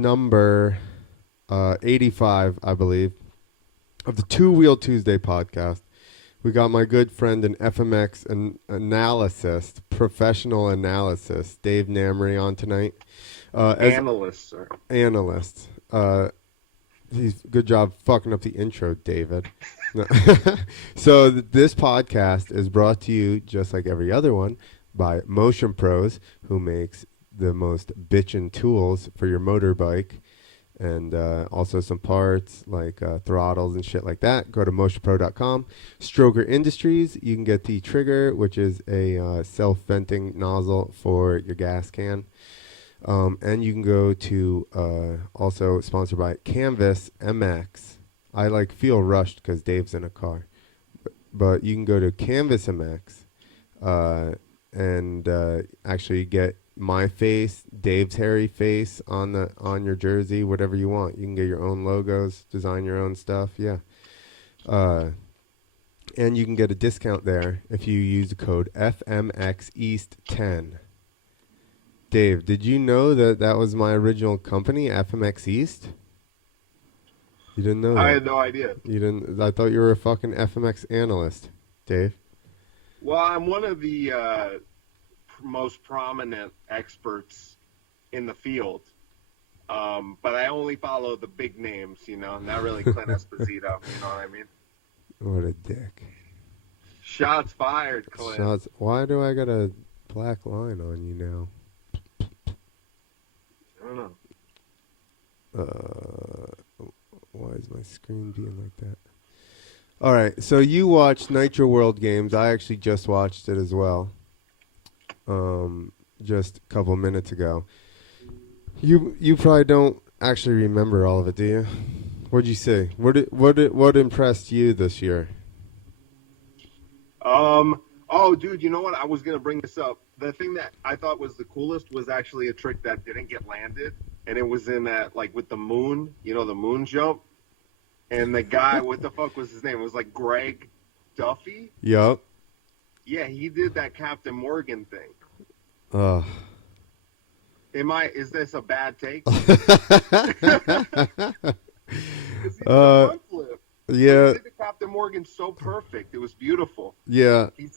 number 85, I believe, of the Two Wheel Tuesday podcast. We got my good friend and FMX analyst, professional analyst, Dave Namery on tonight. Analyst, sir. Analyst. He's good job fucking up the intro, David. So this podcast is brought to you, just like every other one, by Motion Pros, who makes the most bitchin' tools for your motorbike, and also some parts like throttles and shit like that. Go to motionpro.com. Stroker Industries, you can get the Trigger, which is a self-venting nozzle for your gas can. And you can go to, also sponsored by Canvas MX. I feel rushed because Dave's in a car. But you can go to Canvas MX and actually get my face, Dave's hairy face on your jersey, whatever you want. You can get your own logos, design your own stuff, yeah. And you can get a discount there if you use the code FMXEast10. Dave, did you know that was my original company, FMX East? You didn't know that? I had no idea. You didn't? I thought you were a fucking FMX analyst, Dave. Well, I'm one of the most prominent experts in the field, but I only follow the big names, not really Clint Esposito, you know what I mean? What a dick. Shots fired, Clint. Why do I got a black line on you now? I don't know. Why is my screen being like that? All right, so you watched Nitro World Games. I actually just watched it as well, just a couple minutes ago. You probably don't actually remember all of it, do you? What'd you see? What impressed you this year? Oh, dude, you know what? I was gonna bring this up. The thing that I thought was the coolest was actually a trick that didn't get landed, and it was in that, with the moon, the moon jump. And the guy, what the fuck was his name? It was Greg Duffy? Yup. Yeah, he did that Captain Morgan thing. Is this a bad take? Yeah. He did the Captain Morgan so perfect. It was beautiful. Yeah. He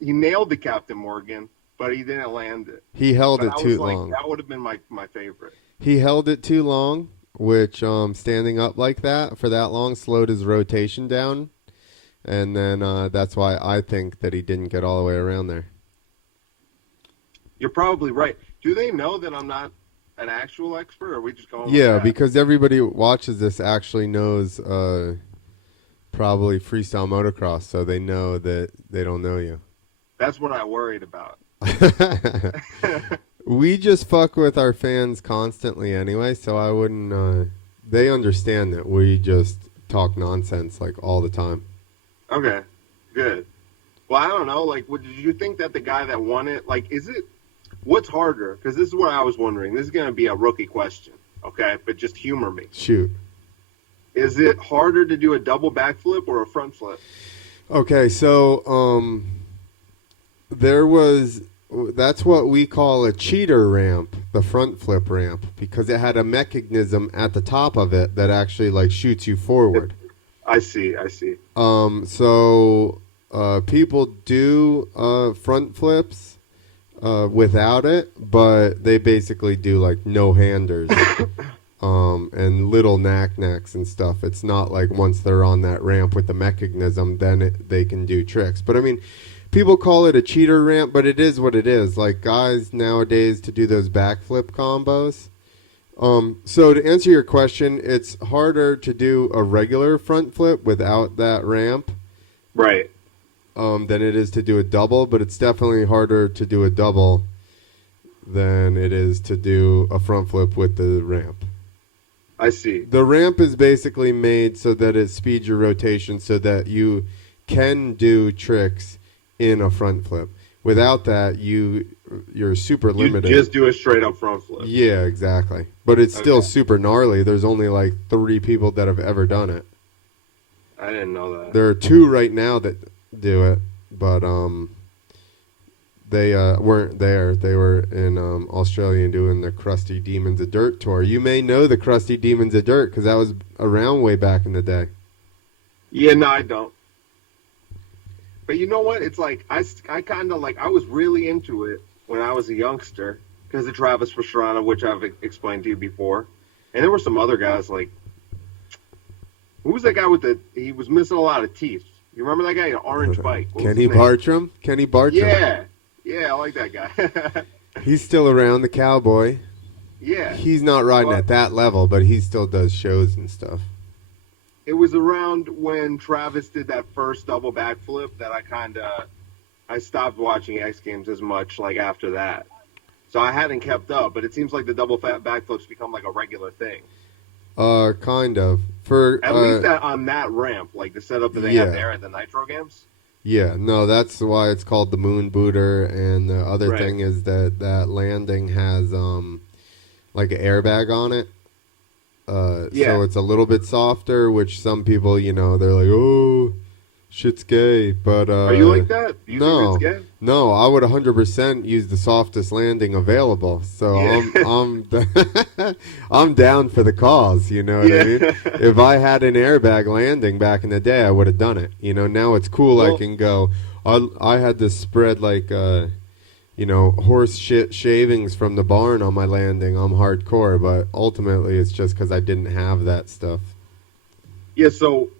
nailed the Captain Morgan, but he didn't land it. He held it too long. That would have been my favorite. He held it too long, which standing up like that for that long slowed his rotation down. And then that's why I think that he didn't get all the way around there. You're probably right. Do they know that I'm not an actual expert, or are we just going Yeah, with that? because everybody who watches this actually knows probably freestyle motocross, so they know that they don't know you. That's what I worried about. We just fuck with our fans constantly anyway, so I wouldn't... they understand that we just talk nonsense all the time. Okay, good. Well, I don't know. Did you think that the guy that won it, what's harder? Because this is what I was wondering. This is going to be a rookie question, okay? But just humor me. Shoot. Is it harder to do a double backflip or a front flip? Okay, so that's what we call a cheater ramp, the front flip ramp, because it had a mechanism at the top of it that actually shoots you forward. I see. So people do front flips without it, but they basically do no-handers and little knack-knacks and stuff. It's not once they're on that ramp with the mechanism, then they can do tricks. But I mean, people call it a cheater ramp, but it is what it is. Guys nowadays to do those backflip combos. So to answer your question, it's harder to do a regular front flip without that ramp. Right. Than it is to do a double, but it's definitely harder to do a double than it is to do a front flip with the ramp. I see. The ramp is basically made so that it speeds your rotation so that you can do tricks in a front flip. Without that, you're super limited. You just do a straight up front flip. Yeah, exactly. But it's still super gnarly. There's only 3 people that have ever done it. I didn't know that. There are 2 right now that do it, but They weren't there. They were in Australia doing the Crusty Demons of Dirt tour. You may know the Crusty Demons of Dirt because that was around way back in the day. Yeah, no, I don't. But you know what? It's like I kind of like I was really into it when I was a youngster because of Travis Pastrana, which I've explained to you before, and there were some other guys like who was that guy with the? He was missing a lot of teeth. You remember that guy? An orange bike. Kenny Bartram. Kenny Bartram. Yeah, yeah, I like that guy. He's still around, the cowboy. Yeah. He's not riding at that level, but he still does shows and stuff. It was around when Travis did that first double backflip that I stopped watching X Games as much like after that. So I hadn't kept up, but it seems like the double backflips become like a regular thing. Kind of. For at least on that ramp, like the setup that they had there at the Nitro Games. Yeah, no, that's why it's called the Moon Booter, and the other thing is that landing has like an airbag on it. So it's a little bit softer, which some people, they're like, oh, shit's gay. But are you like that? You think it's gay? No, I would 100% use the softest landing available. So I'm down for the cause. You know what I mean? If I had an airbag landing back in the day, I would have done it. Now it's cool. Well, I can go. I had to spread like horse shit shavings from the barn on my landing. I'm hardcore, but ultimately it's just because I didn't have that stuff. Yeah, so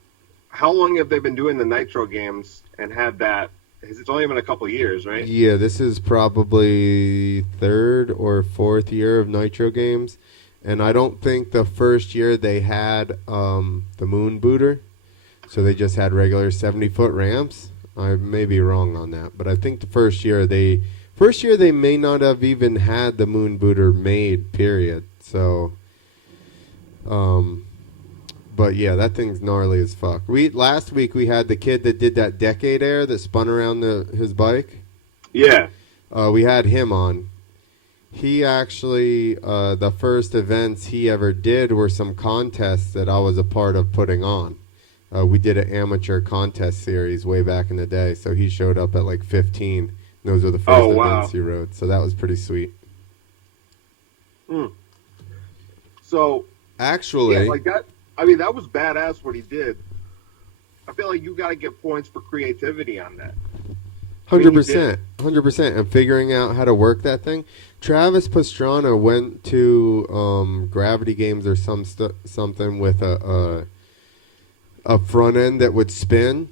how long have they been doing the Nitro Games and had that? It's only been a couple of years, right? Yeah, this is probably third or fourth year of Nitro Games. And I don't think the first year they had the Moon Booter. So they just had regular 70-foot ramps. I may be wrong on that. But I think the first year they may not have even had the Moon Booter made, period. So, but yeah, that thing's gnarly as fuck. Last week we had the kid that did that decade air that spun around his bike. Yeah. We had him on. He actually, the first events he ever did were some contests that I was a part of putting on. We did an amateur contest series way back in the day, so he showed up at like 15. Those were the first events he rode, so that was pretty sweet. So, actually, yeah, like that. I mean, that was badass what he did. I feel like you got to get points for creativity on that. 100%, 100%. And figuring out how to work that thing. Travis Pastrana went to Gravity Games or something with a front end that would spin.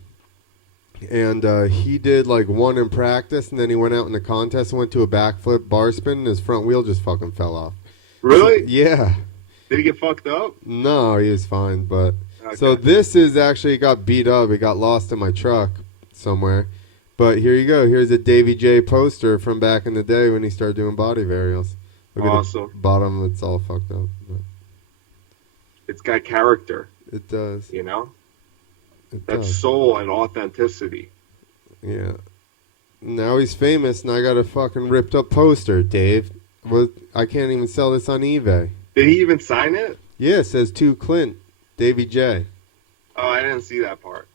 And he did like one in practice, and then he went out in the contest and went to a backflip bar spin, and his front wheel just fucking fell off. Really? Yeah. Did he get fucked up? No, he was fine. But so this is actually got beat up. It got lost in my truck somewhere. But here you go. Here's a Davey J poster from back in the day when he started doing body varials. Look at the bottom. It's all fucked up. But it's got character. It does. That's soul and authenticity. Yeah. Now he's famous, and I got a fucking ripped up poster, Dave. I can't even sell this on eBay. Did he even sign it? Yeah, it says to Clint, Davey J. Oh, I didn't see that part.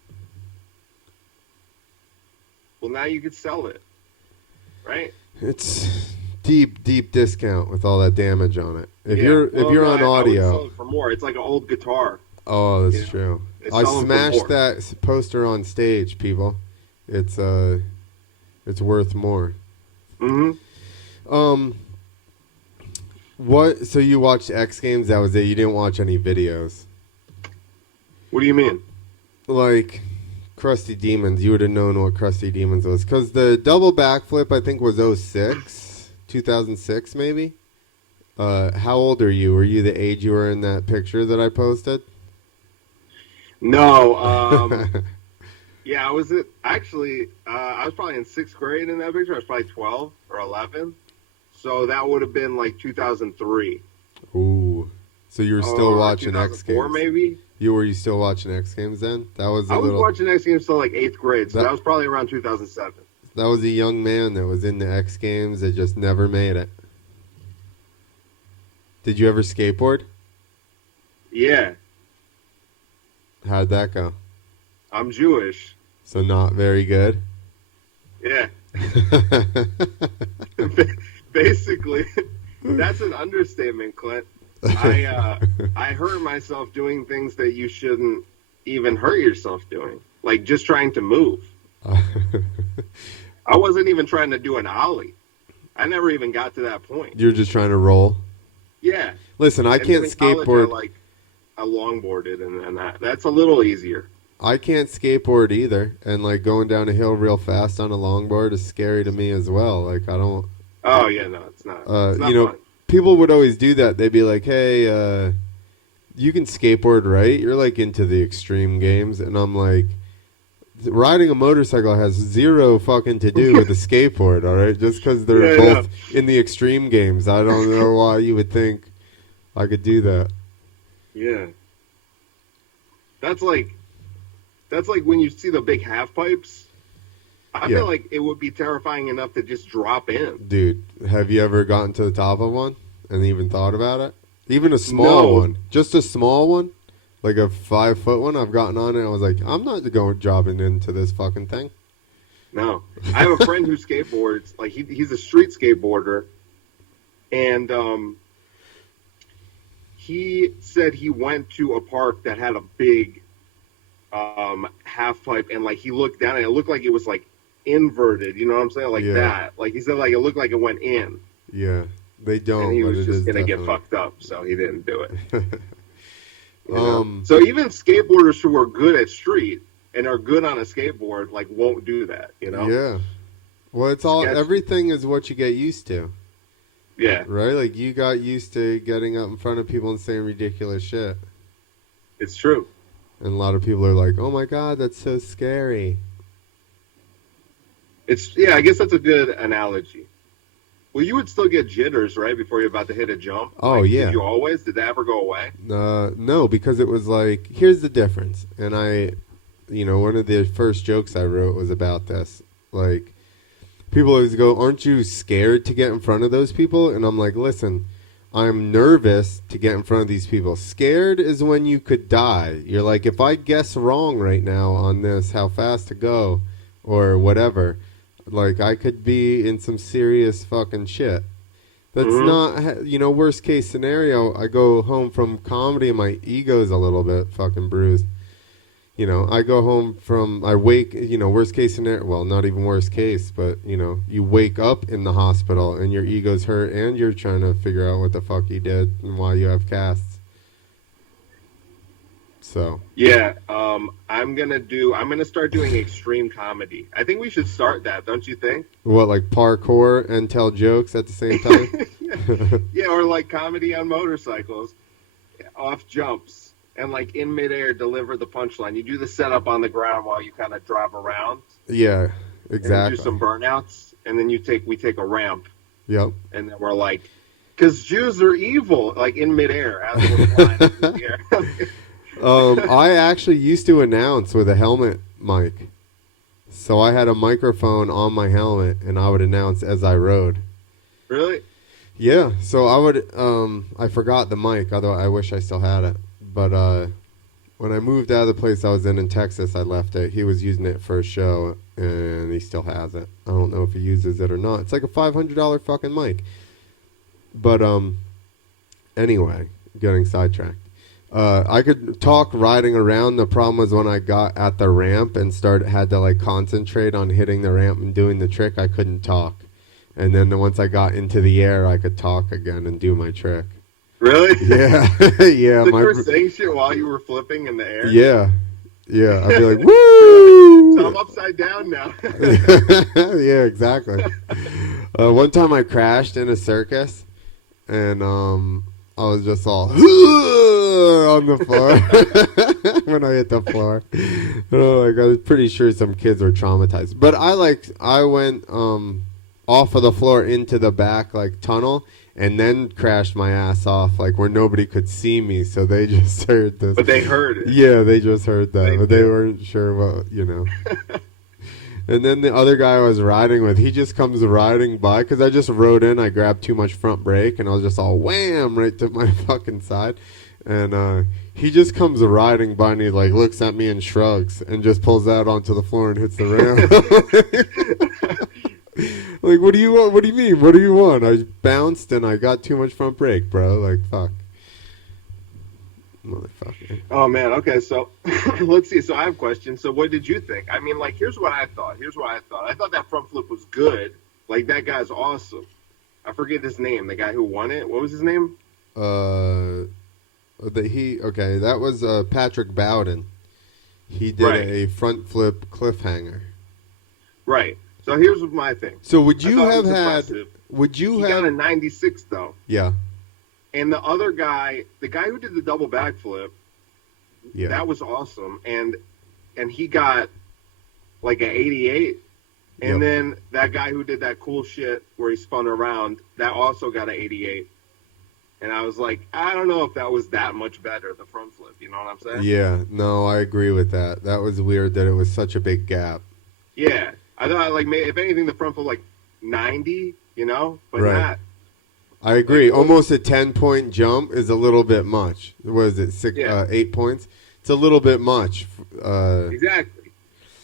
Well, now you could sell it, right? It's deep discount with all that damage on it. If you're on audio, I would sell it for more. It's like an old guitar. Oh, that's true. I smashed that poster on stage, people. It's worth more. Mm-hmm. What? So you watched X Games? That was it. You didn't watch any videos. What do you mean? Like Crusty Demons. You would have known what Crusty Demons was, because the double backflip I think was 2006 maybe. How old are you? Were you the age you were in that picture that I posted? No. Yeah, I was actually. I was probably in 6th grade in that picture. I was probably 12 or 11. So that would have been like 2003. Ooh. So you were still watching X Games? Maybe. Were you still watching X Games then? I was watching X Games till like 8th grade, so that was probably around 2007. That was a young man that was in the X Games that just never made it. Did you ever skateboard? Yeah. How'd that go? I'm Jewish. So not very good? Yeah. Basically, that's an understatement, Clint. I hurt myself doing things that you shouldn't even hurt yourself doing, like just trying to move. I wasn't even trying to do an ollie. I never even got to that point. You're just trying to roll. Yeah. Listen, I And can't then in college, skateboard. I longboarded, and that's a little easier. I can't skateboard either, and like going down a hill real fast on a longboard is scary to me as well. Like I don't. Oh yeah, no, it's not. It's not fun. People would always do that. They'd be like, "Hey, you can skateboard, right? You're like into the extreme games," and I'm like, riding a motorcycle has zero fucking to do with a skateboard. All right, just because they're both in the extreme games, I don't know why you would think I could do that. Yeah. That's like when you see the big half pipes. I feel like it would be terrifying enough to just drop in. Dude, have you ever gotten to the top of one and even thought about it? Even a small one. Just a small one? Like a 5-foot one? I've gotten on it and I was like, I'm not going dropping into this fucking thing. No. I have a friend who skateboards. Like, he's a street skateboarder. And he said he went to a park that had a big half pipe. And, like, he looked down and it looked like it was, like, inverted, you know what I'm saying? Like that. Like he said, like it looked like it went in. Yeah, they don't. And he was just gonna get fucked up, so he didn't do it. So even skateboarders who are good at street and are good on a skateboard, like won't do that. You know? Yeah. Well, it's all everything is what you get used to. Yeah. Right. Like you got used to getting up in front of people and saying ridiculous shit. It's true. And a lot of people are like, "Oh my god, that's so scary." I guess that's a good analogy. Well, you would still get jitters, right, before you're about to hit a jump? Oh, yeah. Did you always? Did that ever go away? No, because it was like, here's the difference. And one of the first jokes I wrote was about this. Like, people always go, aren't you scared to get in front of those people? And I'm like, listen, I'm nervous to get in front of these people. Scared is when you could die. You're like, if I guess wrong right now on this, how fast to go or whatever, like, I could be in some serious fucking shit. That's not, worst case scenario, I go home from comedy and my ego's a little bit fucking bruised. I go home I wake, worst case scenario, well, not even worst case, but, you wake up in the hospital and your ego's hurt and you're trying to figure out what the fuck you did and why you have casts. So. Yeah, I'm gonna start doing extreme comedy. I think we should start that, don't you think? What, like parkour and tell jokes at the same time? Yeah, or like comedy on motorcycles, off jumps, and like in midair deliver the punchline. You do the setup on the ground while you kind of drive around. Yeah, exactly. And do some burnouts, and then we take a ramp. Yep. And then we're like, because Jews are evil, like in midair as we're flying in the air. I actually used to announce with a helmet mic. So I had a microphone on my helmet, and I would announce as I rode. Really? Yeah. So I would, I forgot the mic, although I wish I still had it. But when I moved out of the place I was in Texas, I left it. He was using it for a show, and he still has it. I don't know if he uses it or not. It's like a $500 fucking mic. But anyway, getting sidetracked. I could talk riding around. The problem was when I got at the ramp and had to like concentrate on hitting the ramp and doing the trick, I couldn't talk. And then once I got into the air, I could talk again and do my trick. Really? Yeah. Yeah. So you were saying shit while you were flipping in the air? Yeah. Yeah. I'd be like, woo! So I'm upside down now. Yeah, exactly. One time I crashed in a circus and I was just all on the floor when I hit the floor. Like, I was pretty sure some kids were traumatized. But I went off of the floor into the back like tunnel and then crashed my ass off like where nobody could see me. So they just heard this. But they heard it. Yeah, they just heard that. But they weren't sure what, And then the other guy I was riding with, he just comes riding by, because I just rode in, I grabbed too much front brake, and I was just all wham right to my fucking side. And he just comes riding by, and he like looks at me and shrugs, and just pulls out onto the floor and hits the ramp. Like, what do you want? What do you mean? What do you want? I bounced and I got too much front brake, bro. Like, fuck. Motherfucker. Oh man, okay, so let's see. So I have questions. So what did you think? I mean, like, here's what I thought. I thought that front flip was good. Like, that guy's awesome. I forget his name. The guy who won it. What was his name? That was Patrick Bowden. He did a front flip cliffhanger. Right. So here's my thing. So would you have had? Impressive. Would you He have? got a 96 though. Yeah. And the other guy, the guy who did the double backflip, Yeah. that was awesome. And he got like an 88. And Yep. then that guy who did that cool shit where he spun around, that also got an 88. And I was like, I don't know if that was that much better, the front flip. You know what I'm saying? Yeah. No, I agree with that. That was weird that it was such a big gap. Yeah. I thought, like, if anything, the front flip, like, 90, you know? But Right. not. I agree. Like, almost a 10-point jump is a little bit much. Was it 8 points? It's a little bit much. Exactly.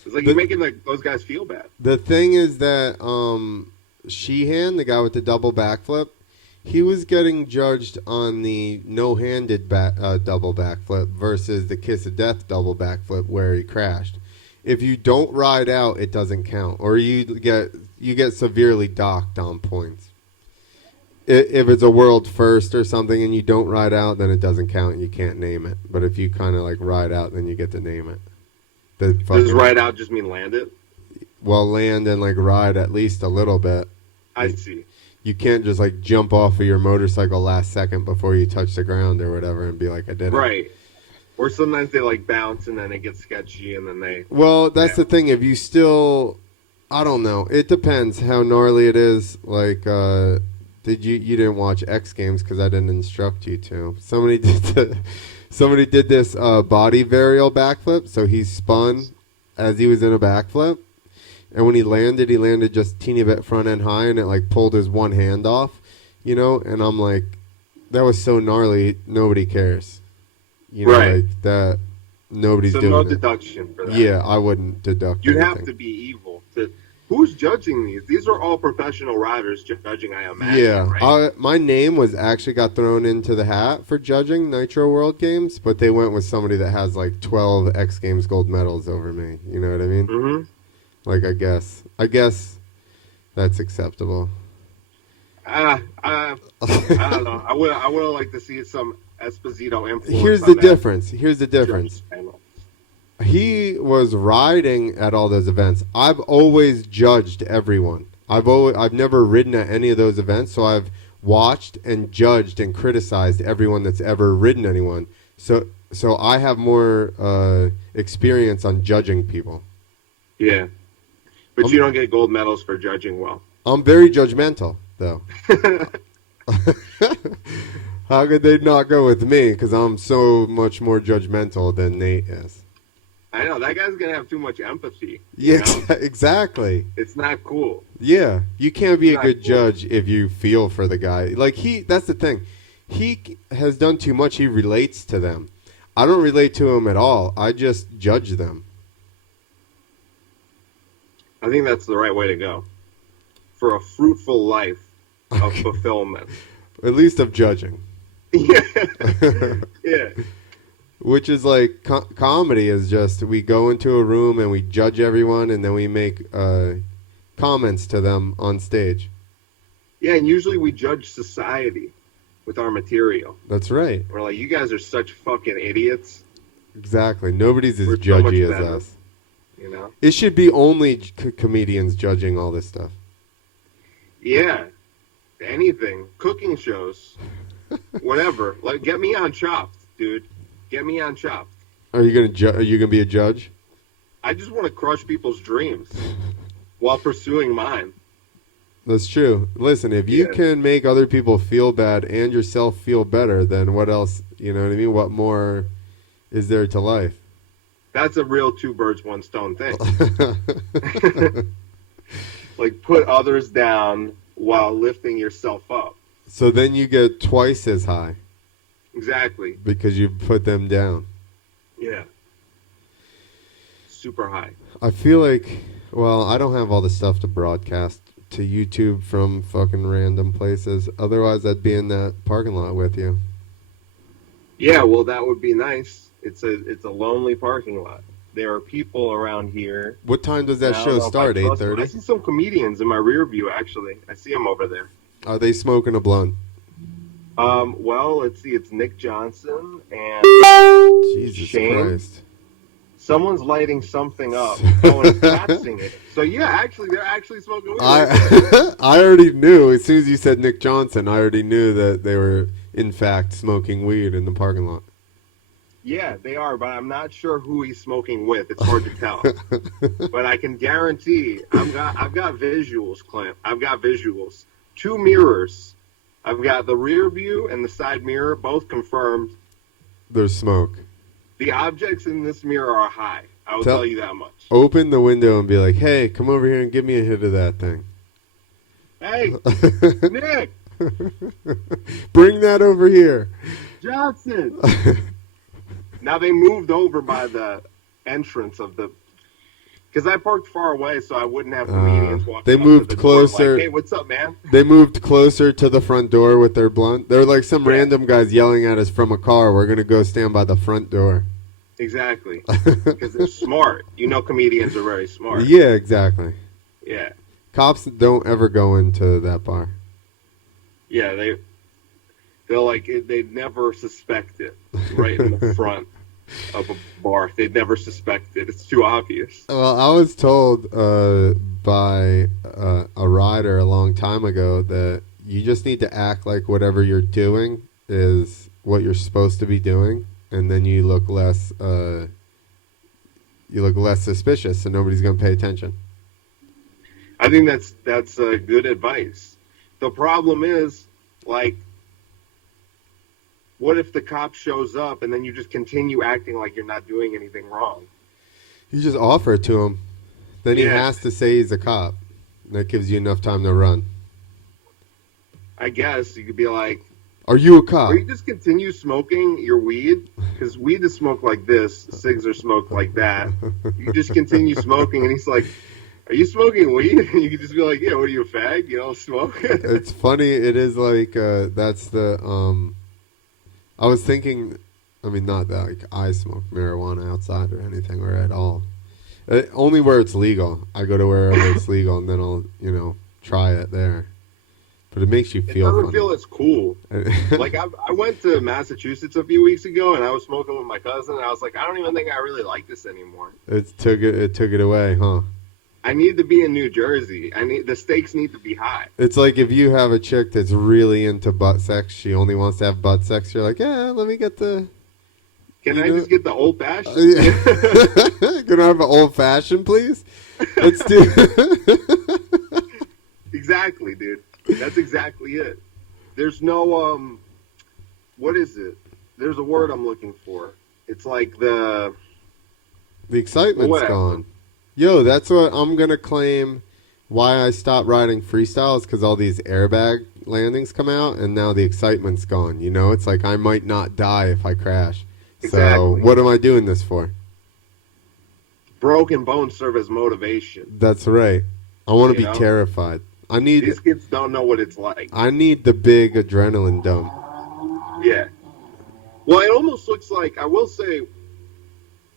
It's like you're making like those guys feel bad. The thing is that Sheehan, the guy with the double backflip, he was getting judged on the no-handed double backflip versus the kiss of death double backflip where he crashed. If you don't ride out, it doesn't count, or you get severely docked on points. If it's a world first or something and you don't ride out, then it doesn't count and you can't name it. But if you kind of like ride out, then you get to name it. Does ride out just mean land it? Well, land and like ride at least a little bit. I see. You can't just like jump off of your motorcycle last second before you touch the ground or whatever and be like, I did it. Right. Or sometimes they like bounce and then it gets sketchy and then they... Well, that's the thing. If you still... I don't know. It depends how gnarly it is. Like, you didn't watch X Games because I didn't instruct you to. Somebody did this body varial backflip. So he spun as he was in a backflip. And when he landed just teeny bit front end high, and it like pulled his one hand off, you know. And I'm like, that was so gnarly, nobody cares, you know, right. like that. Nobody's doing no it. deduction for that. Yeah, I wouldn't deduct. You'd anything. have to be evil. Who's judging these? These are all professional riders judging, I imagine. Yeah, right? my name was actually got thrown into the hat for judging Nitro World Games, but they went with somebody that has like 12 X Games gold medals over me. You know what I mean? Mm-hmm. Like, I guess that's acceptable. I don't know. I would like to see some Esposito influence. Here's the difference. Channel. He was riding at all those events. I've always judged everyone. I've never ridden at any of those events, so I've watched and judged and criticized everyone that's ever ridden anyone. So I have more experience on judging people. Yeah. But you don't get gold medals for judging well. I'm very judgmental, though. How could they not go with me? Because I'm so much more judgmental than Nate is. I know. That guy's going to have too much empathy. Yeah, exactly. It's not cool. Yeah. You can't be a good cool. judge if you feel for the guy. Like, that's the thing. He has done too much. He relates to them. I don't relate to him at all. I just judge them. I think that's the right way to go for a fruitful life of fulfillment. At least of judging. Yeah. Yeah. Which is like comedy is just we go into a room and we judge everyone and then we make comments to them on stage. Yeah, and usually we judge society with our material. That's right. We're like, you guys are such fucking idiots. Exactly. Nobody's as We're so judgy much as better. us. You know? It should be only comedians judging all this stuff. Yeah. Anything. Cooking shows. Whatever. Like, get me on Chopped, dude. Get me on Chopped. Are you gonna be a judge? I just want to crush people's dreams while pursuing mine. That's true. Listen, if you can make other people feel bad and yourself feel better, then what else? You know what I mean? What more is there to life? That's a real two birds, one stone thing. Like, put others down while lifting yourself up. So then you get twice as high. Exactly. Because you put them down. Yeah. Super high. I feel like, well, I don't have all the stuff to broadcast to YouTube from fucking random places. Otherwise, I'd be in that parking lot with you. Yeah, well, that would be nice. It's a lonely parking lot. There are people around here. What time does that I don't show know if I start? trust them. 8:30. I see some comedians in my rear view. Actually, I see them over there. Are they smoking a blunt? Well, let's see. It's Nick Johnson and Jesus Shane. Christ. Someone's lighting something up. Oh, and passing it. So yeah, actually, they're actually smoking weed. I already knew as soon as you said Nick Johnson. I already knew that they were in fact smoking weed in the parking lot. Yeah, they are, but I'm not sure who he's smoking with. It's hard to tell. But I can guarantee I've got visuals, Clint. I've got visuals. 2 mirrors. I've got the rear view and the side mirror, both confirmed. There's smoke. The objects in this mirror are high. I will tell you that much. Open the window and be like, hey, come over here and give me a hit of that thing. Hey, Nick! Bring that over here. Johnson! Now they moved over by the entrance of the... Because I parked far away so I wouldn't have comedians walking They up moved to the closer. door like, hey, what's up, man? They moved closer to the front door with their blunt. They're like some random guys yelling at us from a car. We're going to go stand by the front door. Exactly. Because they're smart. You know comedians are very smart. Yeah, exactly. Yeah. Cops don't ever go into that bar. Yeah, they're like, they'd never suspect it right in the front of a bar. They'd never suspect it. It's too obvious. Well, I was told by a rider a long time ago that you just need to act like whatever you're doing is what you're supposed to be doing, and then you look less suspicious, and nobody's going to pay attention. I think that's good advice. The problem is, like, what if the cop shows up and then you just continue acting like you're not doing anything wrong? You just offer it to him. Then he has to say he's a cop. That gives you enough time to run. I guess you could be like, are you a cop? or you just continue smoking your weed, because weed is smoked like this, cigs are smoked like that. You just continue smoking, and he's like, are you smoking weed? And you can just be like, yeah, what are you, a fag? You don't smoke? It's funny. It is like, that's the, I was thinking, I mean, not that like I smoke marijuana outside or anything or at all. Only where it's legal. I go to wherever it's legal and then I'll, try it there. But it makes you feel It doesn't funny. feel as cool. Like, I went to Massachusetts a few weeks ago, and I was smoking with my cousin, and I was like, I don't even think I really like this anymore. It took it away, huh? I need to be in New Jersey. The stakes need to be high. It's like if you have a chick that's really into butt sex, she only wants to have butt sex, you're like, yeah, let me get the... Can I just get the old fashioned? Can I have an old fashioned, please? Let's do... Exactly, dude. That's exactly it. There's no, what is it? There's a word I'm looking for. It's like the excitement's gone. Yo, that's what I'm going to claim why I stopped riding freestyles, because all these airbag landings come out, and now the excitement's gone. It's like I might not die if I crash. Exactly. So what am I doing this for? Broken bones serve as motivation. That's right. I want to be terrified. These kids don't know what it's like. I need the big adrenaline dump. Yeah. Well, it almost looks like, I will say,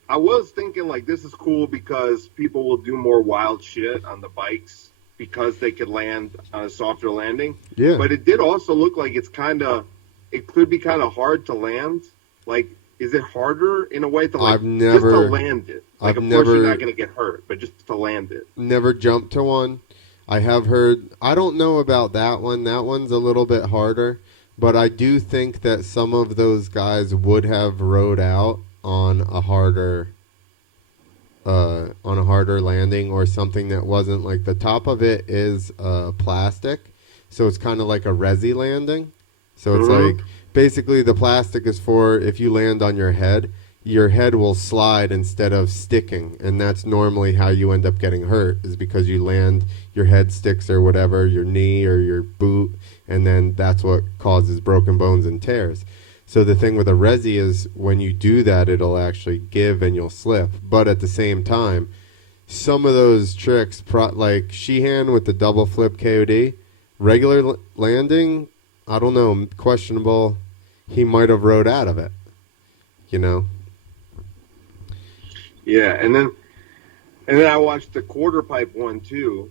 I was thinking like this is cool because people will do more wild shit on the bikes because they could land on a softer landing. Yeah. But it did also look like it could be kind of hard to land. Like, is it harder in a way to just to land it? Like, of course you're not going to get hurt, but just to land it. Never jumped to one. I have heard, I don't know about that one. That one's a little bit harder, but I do think that some of those guys would have rode out on a harder landing, or something that wasn't like, the top of it is plastic, so it's kind of like a resi landing. So it's like, basically the plastic is for if you land on your head will slide instead of sticking, and that's normally how you end up getting hurt, is because you land, your head sticks or whatever, your knee or your boot, and then that's what causes broken bones and tears. So the thing with a resi is when you do that, it'll actually give and you'll slip. But at the same time, some of those tricks, like Sheehan with the double flip KOD, regular landing, I don't know, questionable. He might have rode out of it, you know. Yeah, and then I watched the quarter pipe one too.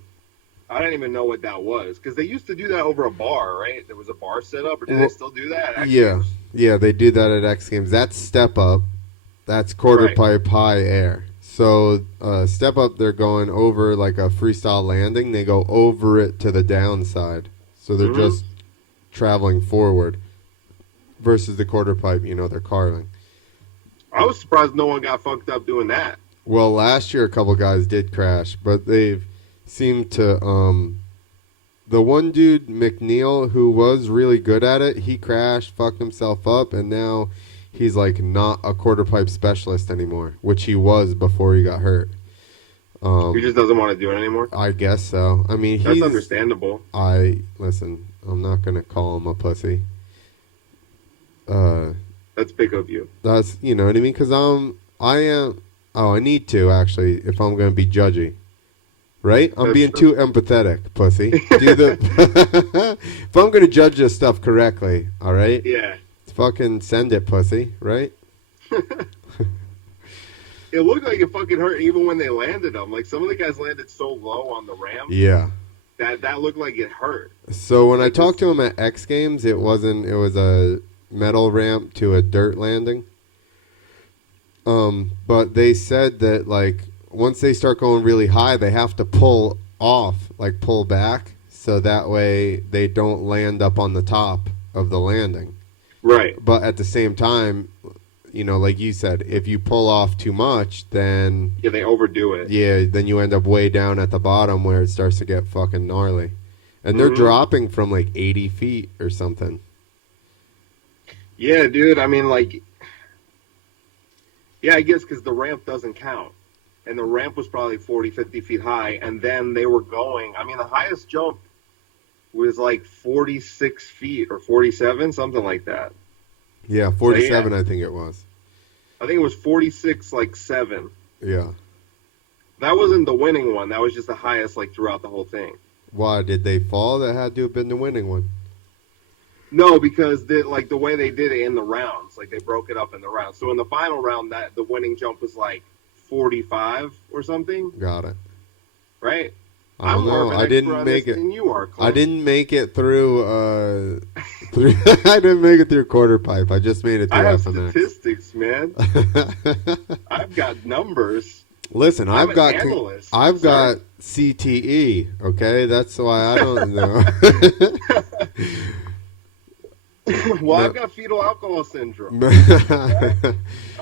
I didn't even know what that was because they used to do that over a bar, right? There was a bar set up, or do they still do that? At X Yeah, Games? yeah, they do that at X Games. That's step up. That's quarter Right. pipe high air. So step up, they're going over like a freestyle landing. They go over it to the downside. So they're just traveling forward. Versus the quarter pipe, they're carving. I was surprised no one got fucked up doing that. Well, last year a couple guys did crash, but they've seemed to. The one dude, McNeil, who was really good at it, he crashed, fucked himself up, and now he's like not a quarter pipe specialist anymore, which he was before he got hurt. He just doesn't want to do it anymore. I guess so. I mean, That's understandable. Listen. I'm not gonna call him a pussy. That's big of you. That's you know what I mean, because I am. Oh, I need to actually if I'm gonna be judgy. Right? I'm being too empathetic, pussy. If I'm gonna judge this stuff correctly, all right? Yeah. Fucking send it, pussy. Right? It looked like it fucking hurt even when they landed them. Like some of the guys landed so low on the ramp. Yeah. That looked like it hurt. So when I talked to him at X Games, it was a metal ramp to a dirt landing. But they said that like once they start going really high, they have to pull off, like pull back, so that way they don't land up on the top of the landing. Right. But at the same time, like you said, if you pull off too much, then yeah, they overdo it. Yeah, then you end up way down at the bottom where it starts to get fucking gnarly. And they're dropping from like 80 feet or something. Yeah, dude. I mean, like, yeah, I guess because the ramp doesn't count. And the ramp was probably 40, 50 feet high. And then they were going, I mean, the highest jump was like 46 feet or 47, something like that. Yeah, 47, So, yeah. I think it was. I think it was 46, like 7. Yeah. That wasn't the winning one. That was just the highest, like, throughout the whole thing. Why? Did they fall? That had to have been the winning one. No, because the way they did it in the rounds, like they broke it up in the rounds. So in the final round, that the winning jump was like 45 or something. Got it. Right? I don't know. I didn't make it. Than you are, Clint. I didn't make it through. I didn't make it through quarter pipe. I just made it through I have FMX. statistics, man. I've got numbers. Listen, I've got CTE. Okay, that's why I don't know. Well, I've got fetal alcohol syndrome. Remember?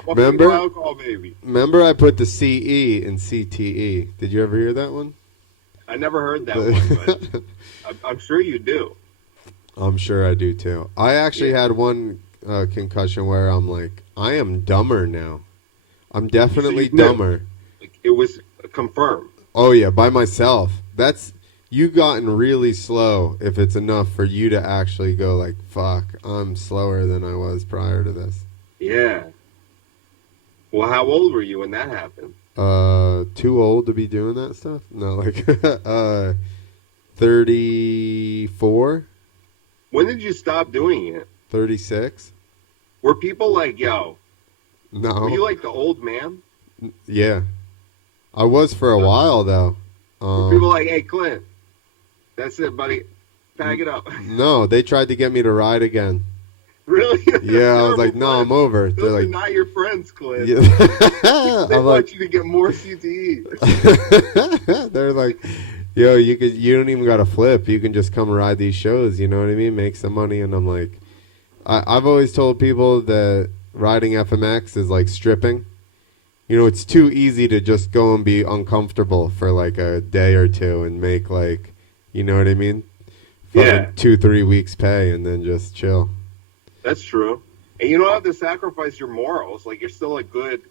Fetal alcohol baby. Remember, I put the CE in CTE. Did you ever hear that one? I never heard that one, but I'm sure you do. I'm sure I do too. I actually had one concussion where I'm like, I am dumber now. I'm definitely dumber. Like, it was confirmed. Oh yeah, by myself. That's you gotten really slow if it's enough for you to actually go like, fuck, I'm slower than I was prior to this. Yeah. Well, how old were you when that happened? Too old to be doing that stuff? No, like 34? When did you stop doing it? 36? Were people like, yo, No. were you like the old man? Yeah. I was for a while though. Were people like, hey, Clint, that's it, buddy. Pack it up. No, they tried to get me to ride again. Really? Yeah, I was like, no, I'm over. They're Those are like, not your friends, Clint. yeah. They I'm want like, you to get more CTE. they're like, yo, you don't even got to flip. You can just come ride these shows. You know what I mean? Make some money. And I'm like, I've always told people that riding FMX is like stripping. It's too easy to just go and be uncomfortable for like a day or two and make like, you know what I mean? Yeah. 2-3 weeks pay and then just chill. That's true. And you don't have to sacrifice your morals. Like, you're still a good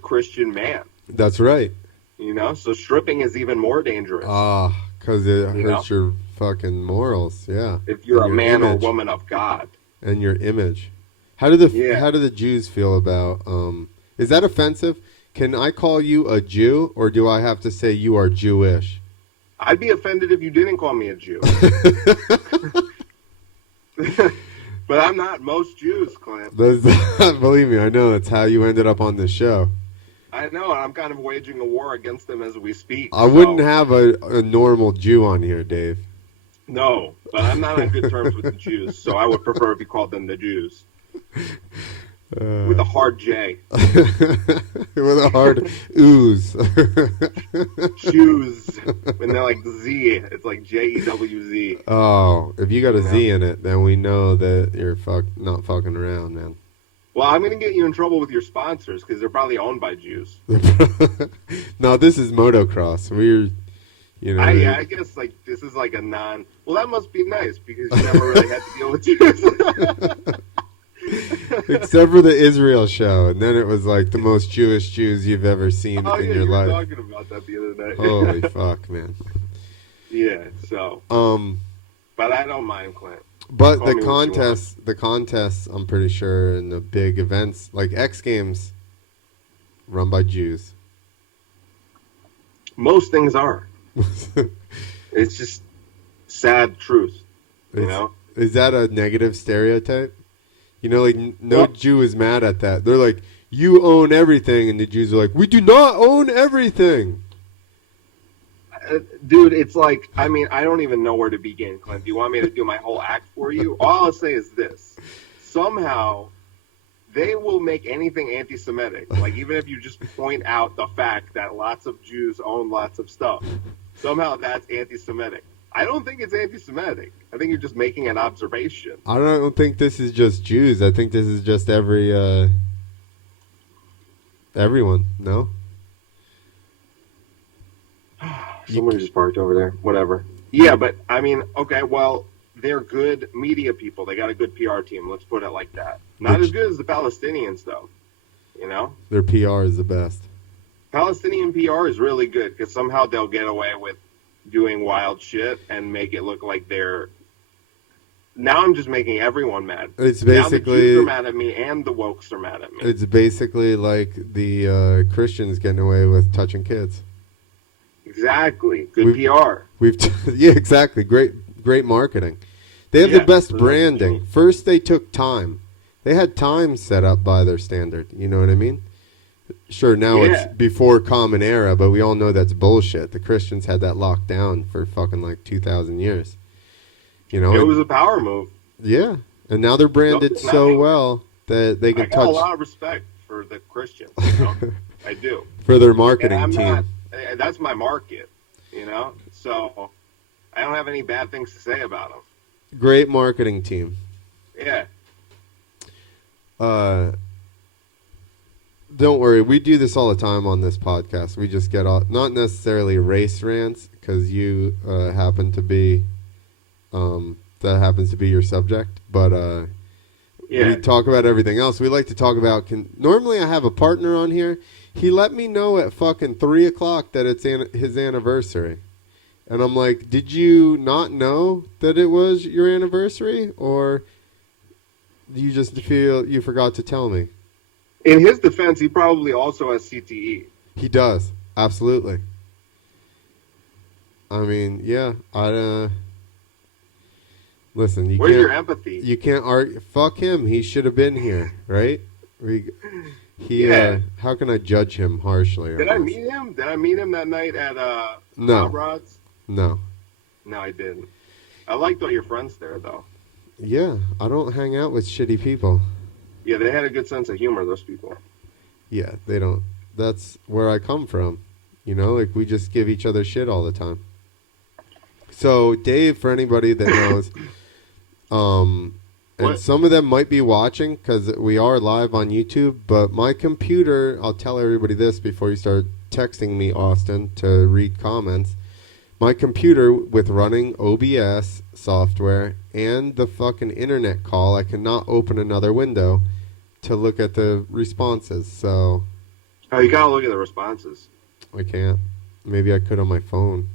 Christian man. That's right. So stripping is even more dangerous. Because it hurts your fucking morals. Yeah. If you're a man image. or woman of God. And your image. How do the Jews feel about? Is that offensive? Can I call you a Jew, or do I have to say you are Jewish? I'd be offended if you didn't call me a Jew. But I'm not most Jews, Clint. Believe me, I know that's how you ended up on this show. I know, and I'm kind of waging a war against them as we speak. I wouldn't have a normal Jew on here, Dave. No, but I'm not on good terms with the Jews, so I would prefer if you called them the Jews. With a hard J. With a hard ooze. Jews. When they're like Z, it's like Jewz. Oh, if you got a Z in it, then we know that you're not fucking around, man. Well, I'm going to get you in trouble with your sponsors because they're probably owned by Jews. No, this is motocross. We're, I guess like this is like a non. Well, that must be nice because you never really had to deal with Jews. Except for the Israel show, and then it was like the most Jewish Jews you've ever seen in your life. You were talking about that the other night. Holy fuck, man. Yeah. So. But I don't mind, Clint. But the contests, I'm pretty sure, and the big events like XGames, run by Jews. Most things are. It's just sad truth. You know? Is that a negative stereotype? Like no Jew is mad at that. They're like, you own everything, and the Jews are like, we do not own everything. Dude, it's like, I mean, I don't even know where to begin, Clint. Do you want me to do my whole act for you? All I'll say is this. Somehow, they will make anything anti-Semitic. Like, even if you just point out the fact that lots of Jews own lots of stuff, somehow that's anti-Semitic. I don't think it's anti-Semitic. I think you're just making an observation. I don't think this is just Jews. I think this is just everyone. No? Someone just parked over there. Whatever. Yeah, but, I mean, okay, well, they're good media people. They got a good PR team. Let's put it like that. Not as good as the Palestinians, though. You know? Their PR is the best. Palestinian PR is really good because somehow they'll get away with doing wild shit and make it look like they're... Now I'm just making everyone mad. It's basically... Now the Jews are mad at me and the wokes are mad at me. It's basically like the Christians getting away with touching kids. Exactly. Good PR. Yeah, exactly. Great marketing. They have the best branding. First, they took time. They had time set up by their standard. You know what I mean? Sure, now it's before Common Era, but we all know that's bullshit. The Christians had that locked down for fucking like 2,000 years. It was a power move. Yeah, and now they're branded so well that they can touch. I got a lot of respect for the Christians. I do. For their marketing team. That's my market, so I don't have any bad things to say about them. Great marketing team. Yeah. Don't worry, we do this all the time on this podcast. We just get off, not necessarily race rants, because you happen to be, that happens to be your subject, but we talk about everything else. We like to talk about, normally I have a partner on here. He let me know at fucking 3 o'clock that it's his anniversary. And I'm like, did you not know that it was your anniversary? Or do you just feel you forgot to tell me? In his defense, he probably also has CTE. He does. Absolutely. I mean, yeah. Listen, where's your empathy? You can't argue. Fuck him. He should have been here, right? How can I judge him harshly? Did I meet him? Did I meet him that night at No. Rod's? No. No, I didn't. I liked all your friends there, though. Yeah, I don't hang out with shitty people. Yeah, they had a good sense of humor, those people. Yeah, they don't. That's where I come from. Like we just give each other shit all the time. So, Dave, for anybody that knows, and some of them might be watching because we are live on YouTube, but my computer, I'll tell everybody this before you start texting me, Austin, to read comments. My computer, with running OBS software and the fucking internet call, I cannot open another window to look at the responses. So, you gotta look at the responses. I can't. Maybe I could on my phone.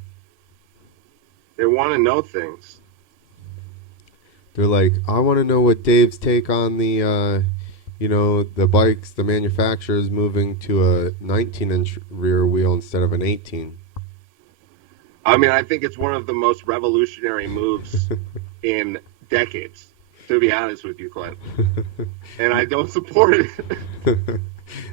They want to know things. They're like, I want to know what Dave's take on the, the bikes, the manufacturers moving to a 19-inch rear wheel instead of an 18. I mean, I think it's one of the most revolutionary moves in decades, to be honest with you, Clint. And I don't support it.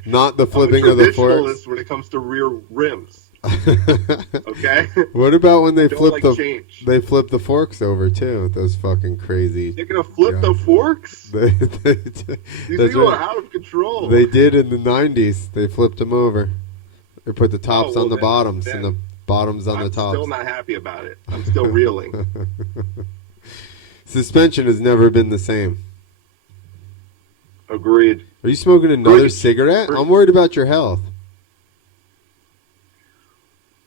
Not the I'm a flipping of the forks. traditionalist when it comes to rear rims. Okay? What about when they don't flip like change. they flip the forks over too? Those fucking crazy. They're gonna flip the guys. forks? They, These that's people right. are out of control. They did in the 90s. They flipped them over. They put the tops well, on the then- bottoms then and the bottoms on the I'm tops. still not happy about it. I'm still reeling. Suspension has never been the same. Agreed. Are you smoking another Agreed. cigarette? I'm worried about your health.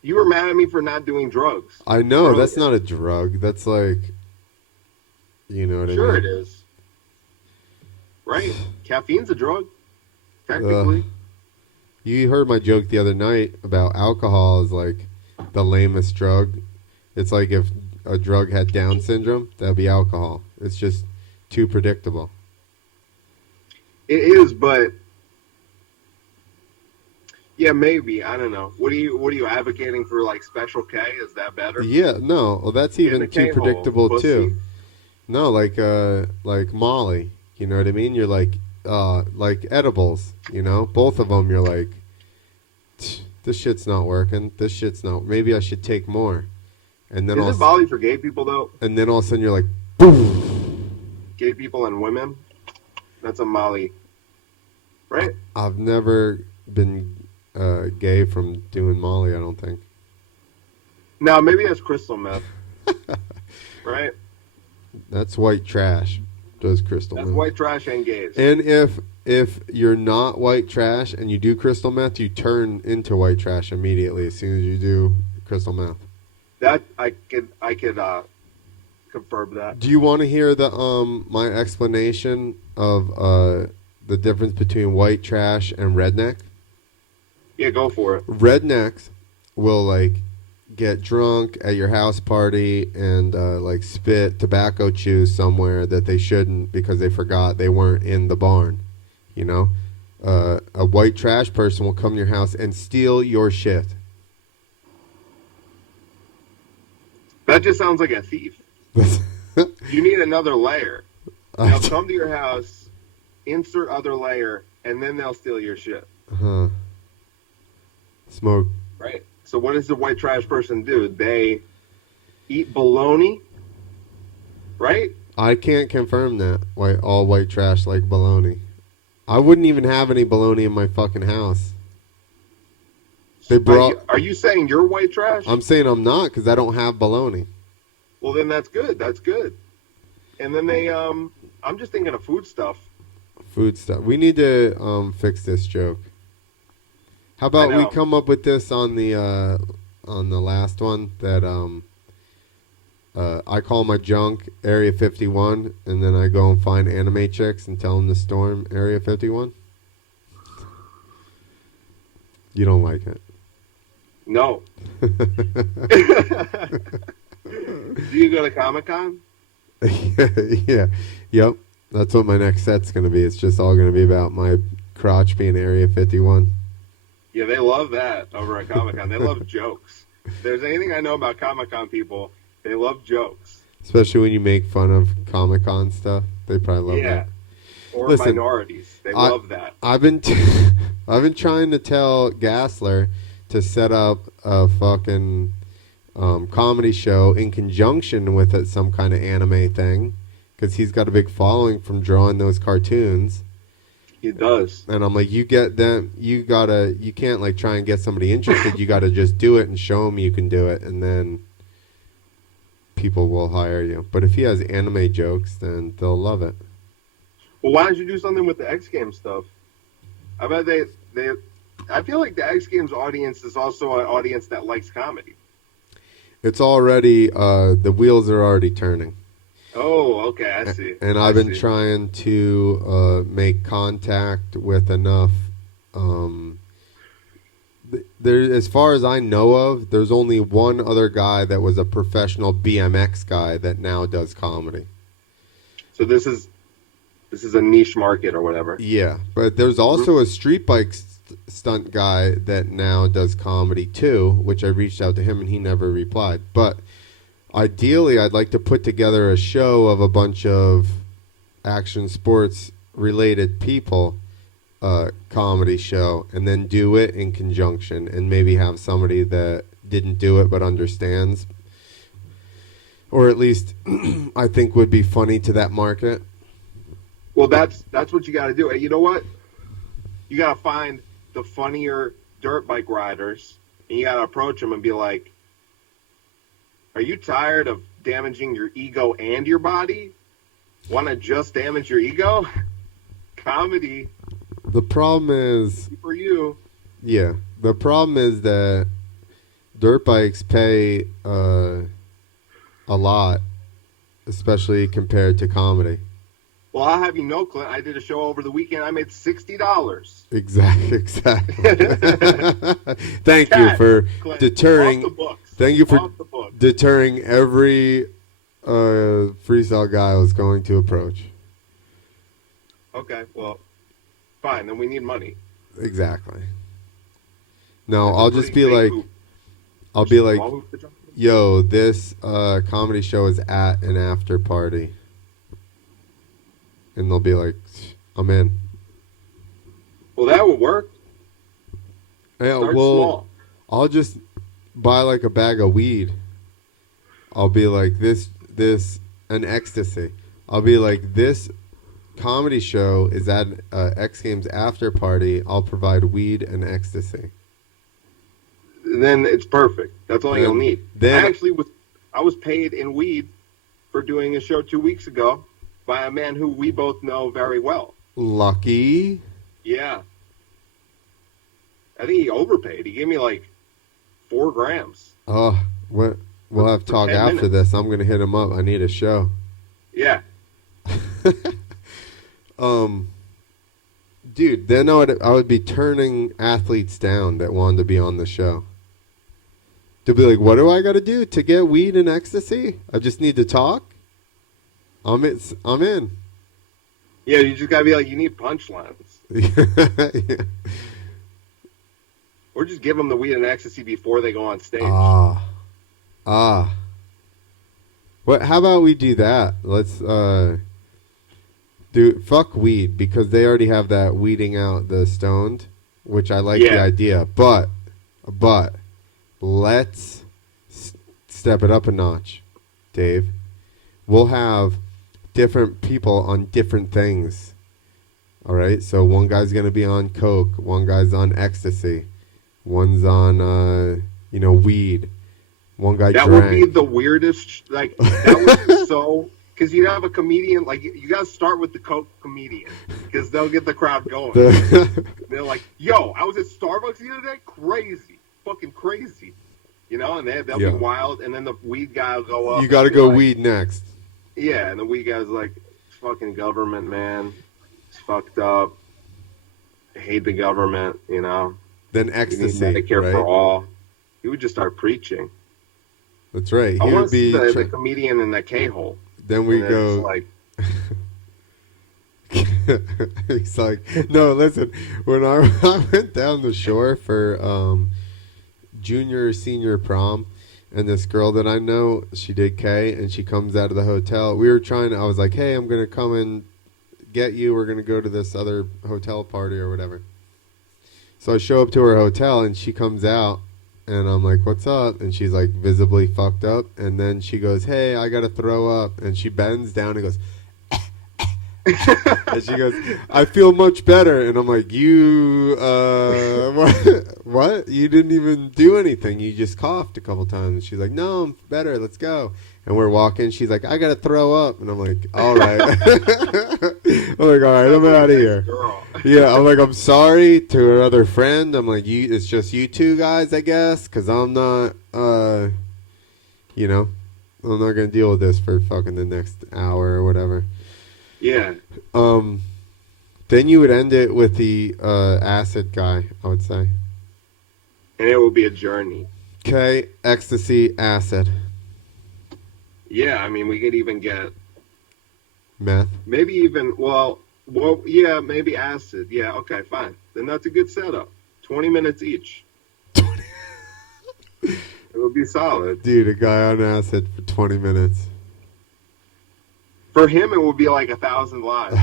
You were mad at me for not doing drugs. I know, Earlier. that's not a drug. That's like, you know what I Sure mean? it is. Right? Caffeine's a drug, technically. You heard my joke the other night about alcohol is like the lamest drug. It's like if a drug had Down syndrome, that'd be alcohol. It's just too predictable. It is, but yeah, maybe. I don't know. What are you advocating for? Like Special K? Is that better? Yeah, no, well that's even the too K-hole, predictable pussy. too. No, like Molly. You know what I mean? You're like edibles. Both of them. You're like, this shit's not working. This shit's not. Maybe I should take more. And then Is it Molly for gay people though? And then all of a sudden you're like, boom. Gay people and women? That's a Molly, right? I've never been gay from doing Molly. I don't think. No, maybe that's crystal meth, right? That's white trash. Does crystal That's meth. white trash and gays. And if you're not white trash and you do crystal meth, you turn into white trash immediately as soon as you do crystal meth. That I could confirm that. Do you want to hear my explanation of the difference between white trash and redneck? Yeah, go for it. Rednecks will like get drunk at your house party and like spit tobacco chew somewhere that they shouldn't because they forgot they weren't in the barn. A white trash person will come to your house and steal your shit. That just sounds like a thief. You need another layer. They'll come to your house, insert other layer, and then they'll steal your shit. Smoke. Right. So what does the white trash person do? They eat bologna, right? I can't confirm that. All white trash like bologna. I wouldn't even have any bologna in my fucking house. Are you saying you're white trash? I'm saying I'm not because I don't have bologna. Well, then that's good. That's good. And then they, I'm just thinking of food stuff. Food stuff. We need to fix this joke. How about we come up with this on the last one that I call my junk Area 51, and then I go and find anime chicks and tell them to storm Area 51? You don't like it? No. Do you go to Comic-Con? Yeah. Yep. That's what my next set's going to be. It's just all going to be about my crotch being Area 51. Yeah, they love that over at Comic-Con. They love jokes. If there's anything I know about Comic-Con people, they love jokes. Especially when you make fun of Comic-Con stuff. They probably love that. Or Listen, minorities. They love that. I've been trying to tell Gassler to set up a fucking comedy show in conjunction with some kind of anime thing because he's got a big following from drawing those cartoons. He does. And I'm like, you can't like try and get somebody interested. You got to just do it and show them you can do it, and then people will hire you. But if he has anime jokes, then they'll love it. Well, why don't you do something with the XGames stuff? I bet I feel like the XGames audience is also an audience that likes comedy. It's already, the wheels are already turning. Oh, okay, I see. And I've been trying to make contact with enough. As far as I know of, there's only one other guy that was a professional BMX guy that now does comedy. So this is This is a niche market or whatever. Yeah, but there's also a street bike stunt guy that now does comedy too, which I reached out to him and he never replied. But ideally, I'd like to put together a show of a bunch of action sports related people, comedy show, and then do it in conjunction and maybe have somebody that didn't do it but understands, or at least I think would be funny to that market. Well, that's what you got to do. And you know what? You got to find the funnier dirt bike riders, and you got to approach them and be like, "Are you tired of damaging your ego and your body? Want to just damage your ego? Comedy The problem is, for you." yeah, the problem is that dirt bikes pay a lot, especially compared to comedy. Well, I'll have you know, Clint, I did a show over the weekend. I made $60. Exactly. Thank you for Clint, deterring. off the books. Thank you for Off the books. deterring every freestyle guy I was going to approach. Okay, well, fine. Then we need money. Exactly. No, That's a I'll just pretty be big like, hoop. I'll be like, Small hoop to jump through? yo, this comedy show is at an after party. And they'll be like, I'm in. Well, that would work. Yeah, Start well, small. I'll just buy like a bag of weed. I'll be like, this, an ecstasy. I'll be like, this comedy show is at XGames after party. I'll provide weed and ecstasy. Then it's perfect. That's all you'll need. Then I was paid in weed for doing a show 2 weeks ago by a man who we both know very well. lucky. Yeah. I think he overpaid. He gave me like 4 grams. Oh, what? We'll have For talk 10 after minutes. this. I'm gonna hit him up. I need a show. Yeah. Dude, then I would be turning athletes down that wanted to be on the show. To be like, what do I got to do to get weed and ecstasy? I just need to talk. I'm in. Yeah, you just gotta be like, you need punchlines. Yeah. Or just give them the weed and ecstasy before they go on stage. What? How about we do that? Let's do fuck weed because they already have that weeding out the stoned, which I like the idea. But let's step it up a notch, Dave. We'll have different people on different things. All right, so one guy's gonna be on coke, one guy's on ecstasy, one's on weed, one guy that drank. would be the weirdest. Like that would be so. Because you'd have a comedian, like, you got to start with the coke comedian, because they'll get the crowd going. They're like, yo, I was at Starbucks the other day, crazy, fucking crazy. You know, and they'll be wild, and then the weed guy will go up. You got to go weed next. Yeah, and the weed guy's like, fucking government, man. It's fucked up. I hate the government, you know. Then ecstasy, you need Medicare right? for all. He would just start preaching. That's right. I He want would to see be the comedian in the K-hole. Then we And go. it's like, He's like, no, listen. When I went down the shore for junior or senior prom, and this girl that I know, she did K, and she comes out of the hotel. We were trying. I was like, hey, I'm gonna come and get you. We're gonna go to this other hotel party or whatever. So I show up to her hotel, and she comes out. And I'm like, what's up? And she's like visibly fucked up. And then she goes, hey, I got to throw up. And she bends down and goes, and she goes, I feel much better. And I'm like, you, what? You didn't even do anything. You just coughed a couple times. And she's like, no, I'm better. Let's go. And we're walking. She's like, I got to throw up. And I'm like, all right. I'm like, all right, I'm out of here. Yeah, I'm like, I'm sorry to another friend. I'm like, it's just you two guys, I guess, because I'm not, I'm not going to deal with this for fucking the next hour or whatever. yeah. Then you would end it with the acid guy, I would say. And it will be a journey. Okay, ecstasy, acid. Yeah, I mean, we could even get Meth. maybe even, well, Well, yeah, maybe acid. Yeah, okay, fine. Then that's a good setup. 20 minutes each. It would be solid. Dude, a guy on acid for 20 minutes. For him, it would be like 1,000 lives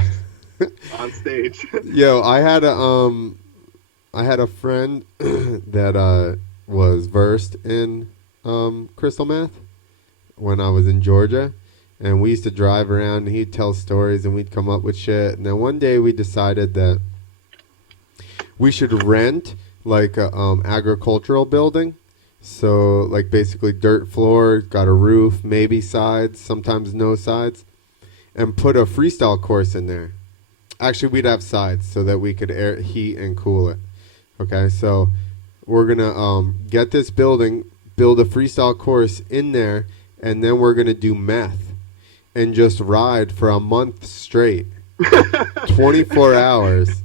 on stage. Yo, I had a friend that was versed in crystal meth when I was in Georgia, and we used to drive around and he'd tell stories and we'd come up with shit. And then one day we decided that we should rent like a agricultural building. So like basically dirt floor, got a roof, maybe sides, sometimes no sides, and put a freestyle course in there. Actually, we'd have sides so that we could air, heat, and cool it. Okay, so we're gonna get this building, build a freestyle course in there, and then we're gonna do meth and just ride for a month straight, 24 hours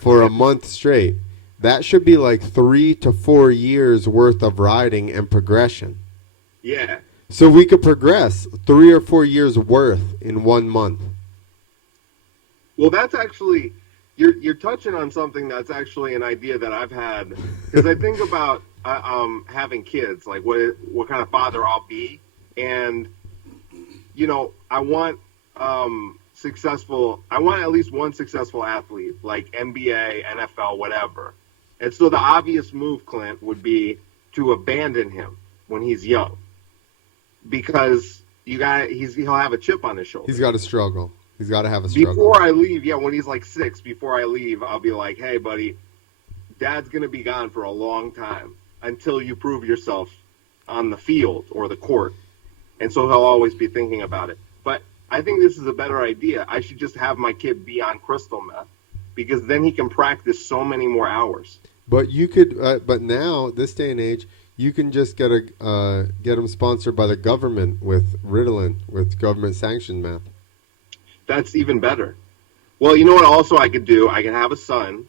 for a month straight. That should be like 3 to 4 years worth of riding and progression. Yeah. So we could progress 3 or 4 years worth in 1 month. Well, that's actually you're touching on something that's actually an idea that I've had because I think about having kids, like what kind of father I'll be, and you know, I want successful. I want at least one successful athlete, like NBA, NFL, whatever. And so the obvious move, Clint, would be to abandon him when he's young, because he'll have a chip on his shoulder. He's got to struggle. He's got to have a struggle. Before I leave, yeah, when he's like 6, before I leave, I'll be like, hey, buddy, Dad's going to be gone for a long time until you prove yourself on the field or the court. And so he'll always be thinking about it. But I think this is a better idea. I should just have my kid be on crystal meth because then he can practice so many more hours. But you could, but now, this day and age, you can just get him sponsored by the government with Ritalin, with government-sanctioned meth. That's even better. Well, you know what also I could do? I could have a son,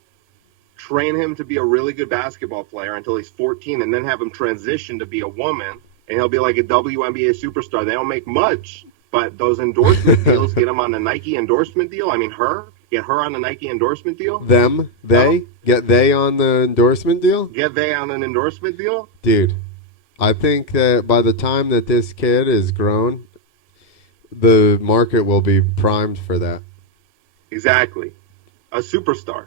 train him to be a really good basketball player until he's 14, and then have him transition to be a woman, and he'll be like a WNBA superstar. They don't make much, but those endorsement deals get him on the Nike endorsement deal. I mean, get her on the Nike endorsement deal. Get they on the endorsement deal? Get they on an endorsement deal? Dude, I think that by the time that this kid is grown, the market will be primed for that. Exactly. A superstar.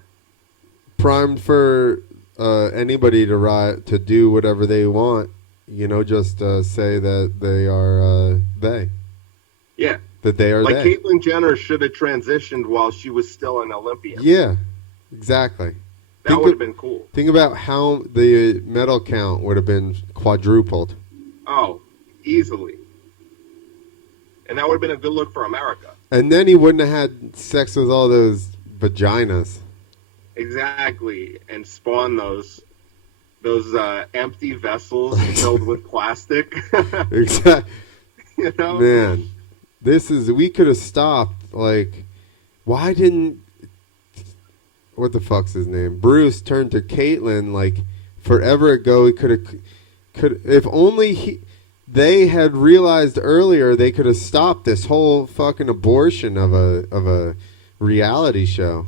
Primed for anybody to do whatever they want. You know, just say that they are they. Yeah. That they are like they. Like Caitlyn Jenner should have transitioned while she was still an Olympian. Yeah, exactly. That would have been cool. Think about how the medal count would have been quadrupled. Oh, easily. And that would have been a good look for America. And then he wouldn't have had sex with all those vaginas. Exactly. And spawn those empty vessels filled with plastic. Exactly. You know? Man, we could have stopped, like, why didn't, what the fuck's his name? Bruce turned to Caitlyn, like, forever ago. He could if only they had realized earlier, they could have stopped this whole fucking abortion of a reality show.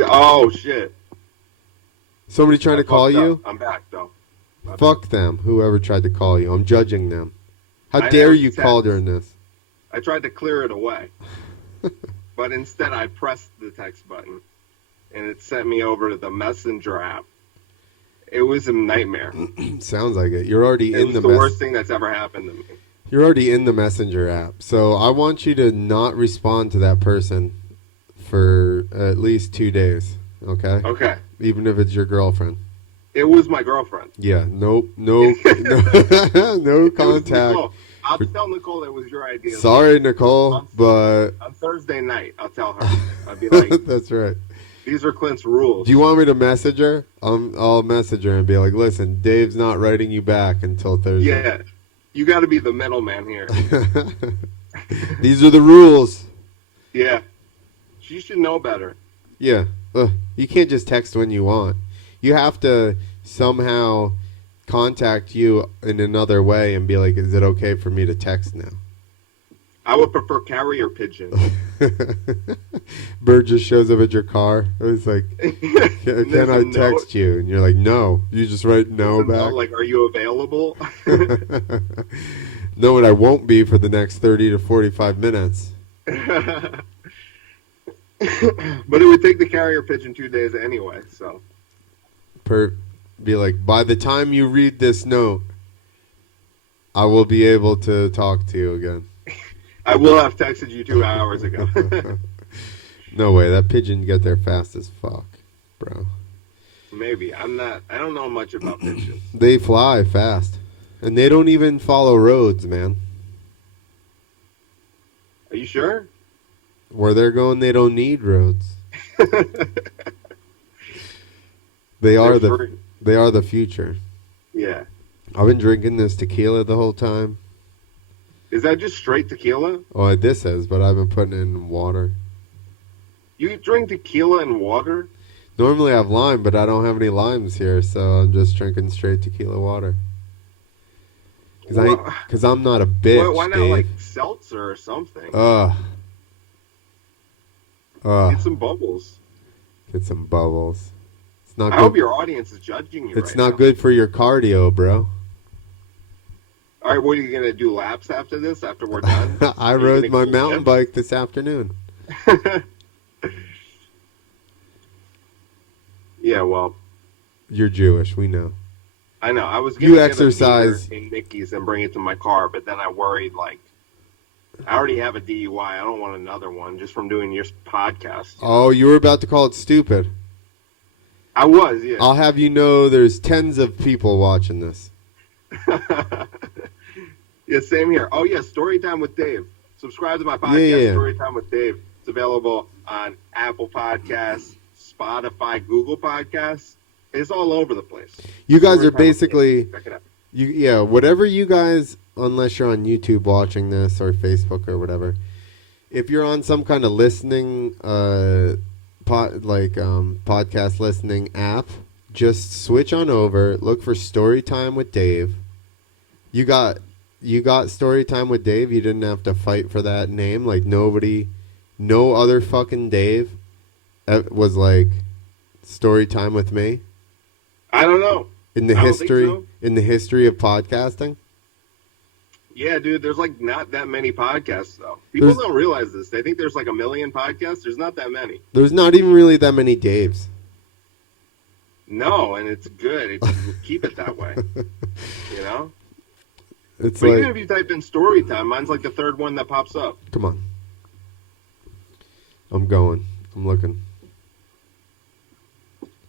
Oh, shit. Somebody trying to call you? I'm back, though. Fuck them, whoever tried to call you. I'm judging them. How dare you call during this? I tried to clear it away. But instead I pressed the text button, and it sent me over to the Messenger app. It was a nightmare. Sounds like it. You're already in the worst thing that's ever happened to me. You're already in the Messenger app. So I want you to not respond to that person for at least 2 days. Okay? Okay. Even if it's your girlfriend. It was my girlfriend. Yeah. Nope. No contact. I'll tell Nicole it was your idea. Sorry, Nicole, but on Thursday night, I'll tell her. I'll be like, that's right. These are Clint's rules. Do you want me to message her? I'll message her and be like, listen, Dave's not writing you back until Thursday. Yeah. You got to be the middleman here. These are the rules. Yeah. She should know better. Yeah. You can't just text when you want. You have to somehow contact you in another way and be like, is it okay for me to text now? I would prefer carrier pigeon. Bird just shows up at your car. It's like, can I text you? And you're like, no. You just write no back. Note, like, are you available? No, and I won't be for the next 30 to 45 minutes. But it would take the carrier pigeon 2 days anyway, so. Be like, by the time you read this note, I will be able to talk to you again. I will have texted you 2 hours ago. No way, that pigeon got there fast as fuck, bro. Maybe. I don't know much about pigeons. They fly fast. And they don't even follow roads, man. Are you sure? Where they're going, they don't need roads. They are the future. Yeah. I've been drinking this tequila the whole time. Is that just straight tequila? Oh, this is, but I've been putting it in water. You drink tequila and water? Normally I have lime, but I don't have any limes here, so I'm just drinking straight tequila water. Because I'm not a bitch, why not, Dave. like, seltzer or something? Get some bubbles. Get some bubbles. It's not. I hope your audience is judging you. It's not good for your cardio, bro. All right, what are you gonna do? Laps after this? After we're done? I rode my mountain bike this afternoon. Yeah, well, you're Jewish. We know. I know. I was gonna you exercise in Mickey's and bring it to my car, but then I worried, like, I already have a DUI. I don't want another one just from doing your podcast. Oh, you were about to call it stupid. I was, yeah. I'll have you know there's tens of people watching this. Yeah, same here. Oh, yeah, Storytime with Dave. Subscribe to my podcast, Yeah. Storytime with Dave. It's available on Apple Podcasts, Spotify, Google Podcasts. It's all over the place. You guys are Storytime basically, Check it out. whatever you guys, unless you're on YouTube watching this or Facebook or whatever, if you're on some kind of listening, podcast listening app, just switch on over, look for Storytime with Dave. You got Storytime with Dave. You didn't have to fight for that name. Like, no other fucking Dave was like Storytime with me. I don't know. In the history of podcasting. Yeah, dude, there's like not that many podcasts though. People don't realize this. They think there's like a million podcasts. There's not that many. There's not even really that many Daves. No, and it's good. Keep it that way. You know? It's but like, even if you type in Storytime, mine's like the third one that pops up. Come on. I'm looking.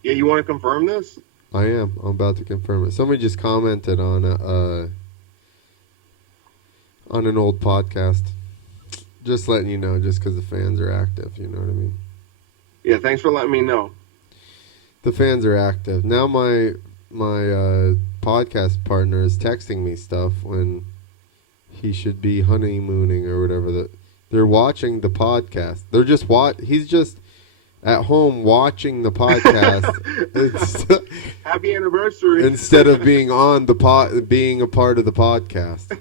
Yeah, you want to confirm this? I am. I'm about to confirm it. Somebody just commented on an old podcast. Just letting you know, just because the fans are active. You know what I mean? Yeah, thanks for letting me know. The fans are active. Now my podcast partner is texting me stuff when he should be honeymooning or whatever. They're watching the podcast. They're just he's just at home watching the podcast. Happy anniversary! Instead of being being a part of the podcast.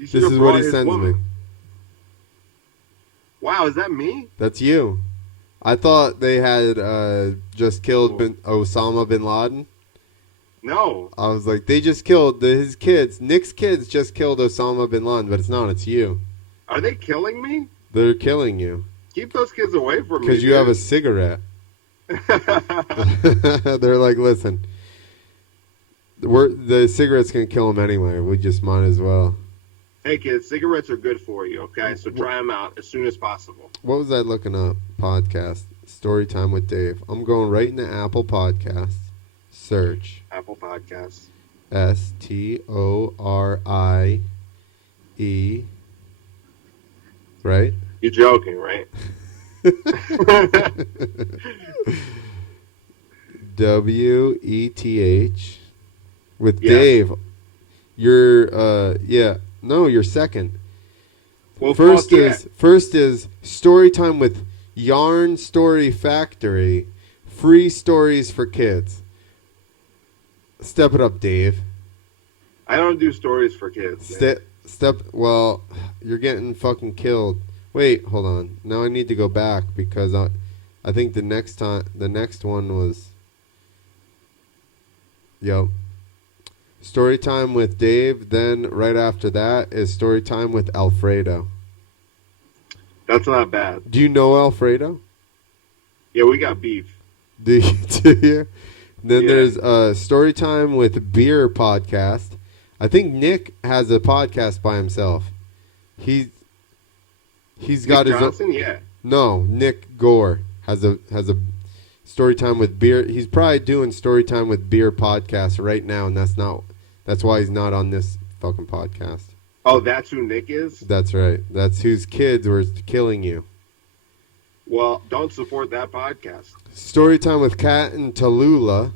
This is what he sends me. Wow, is that me? That's you. I thought they had just killed Osama bin Laden. No. I was like, they just killed his kids. Nick's kids just killed Osama bin Laden, but it's not. It's you. Are they killing me? They're killing you. Keep those kids away from me. Because you have a cigarette. They're like, listen, the cigarette's going to kill them anyway. We just might as well. Hey, kids, cigarettes are good for you, okay? So try them out as soon as possible. What was I looking up? Podcast. Storytime with Dave. I'm going right into Apple Podcasts. Search. Apple Podcasts. STORIE. Right? You're joking, right? WETH with Dave. You're no, you're second. Well, first is Storytime with Yarn Story Factory. Free stories for kids. Step it up, Dave. I don't do stories for kids. Well, you're getting fucking killed Wait, hold on. Now I need to go back because I think the next one was. Yo. Story time with Dave. Then right after that is story time with Alfredo. That's not bad. Do you know Alfredo? Yeah, we got beef. Do you? Then Yeah. there's story time with Beer podcast. I think Nick has a podcast by himself. He's got Nick his Johnson, yeah. No, Nick Gore has a story time with Beer. He's probably doing story time with Beer podcast right now, and that's why he's not on this fucking podcast. Oh, that's who Nick is? That's right. That's whose kids were killing you. Well, don't support that podcast. Story time with Kat and Tallulah.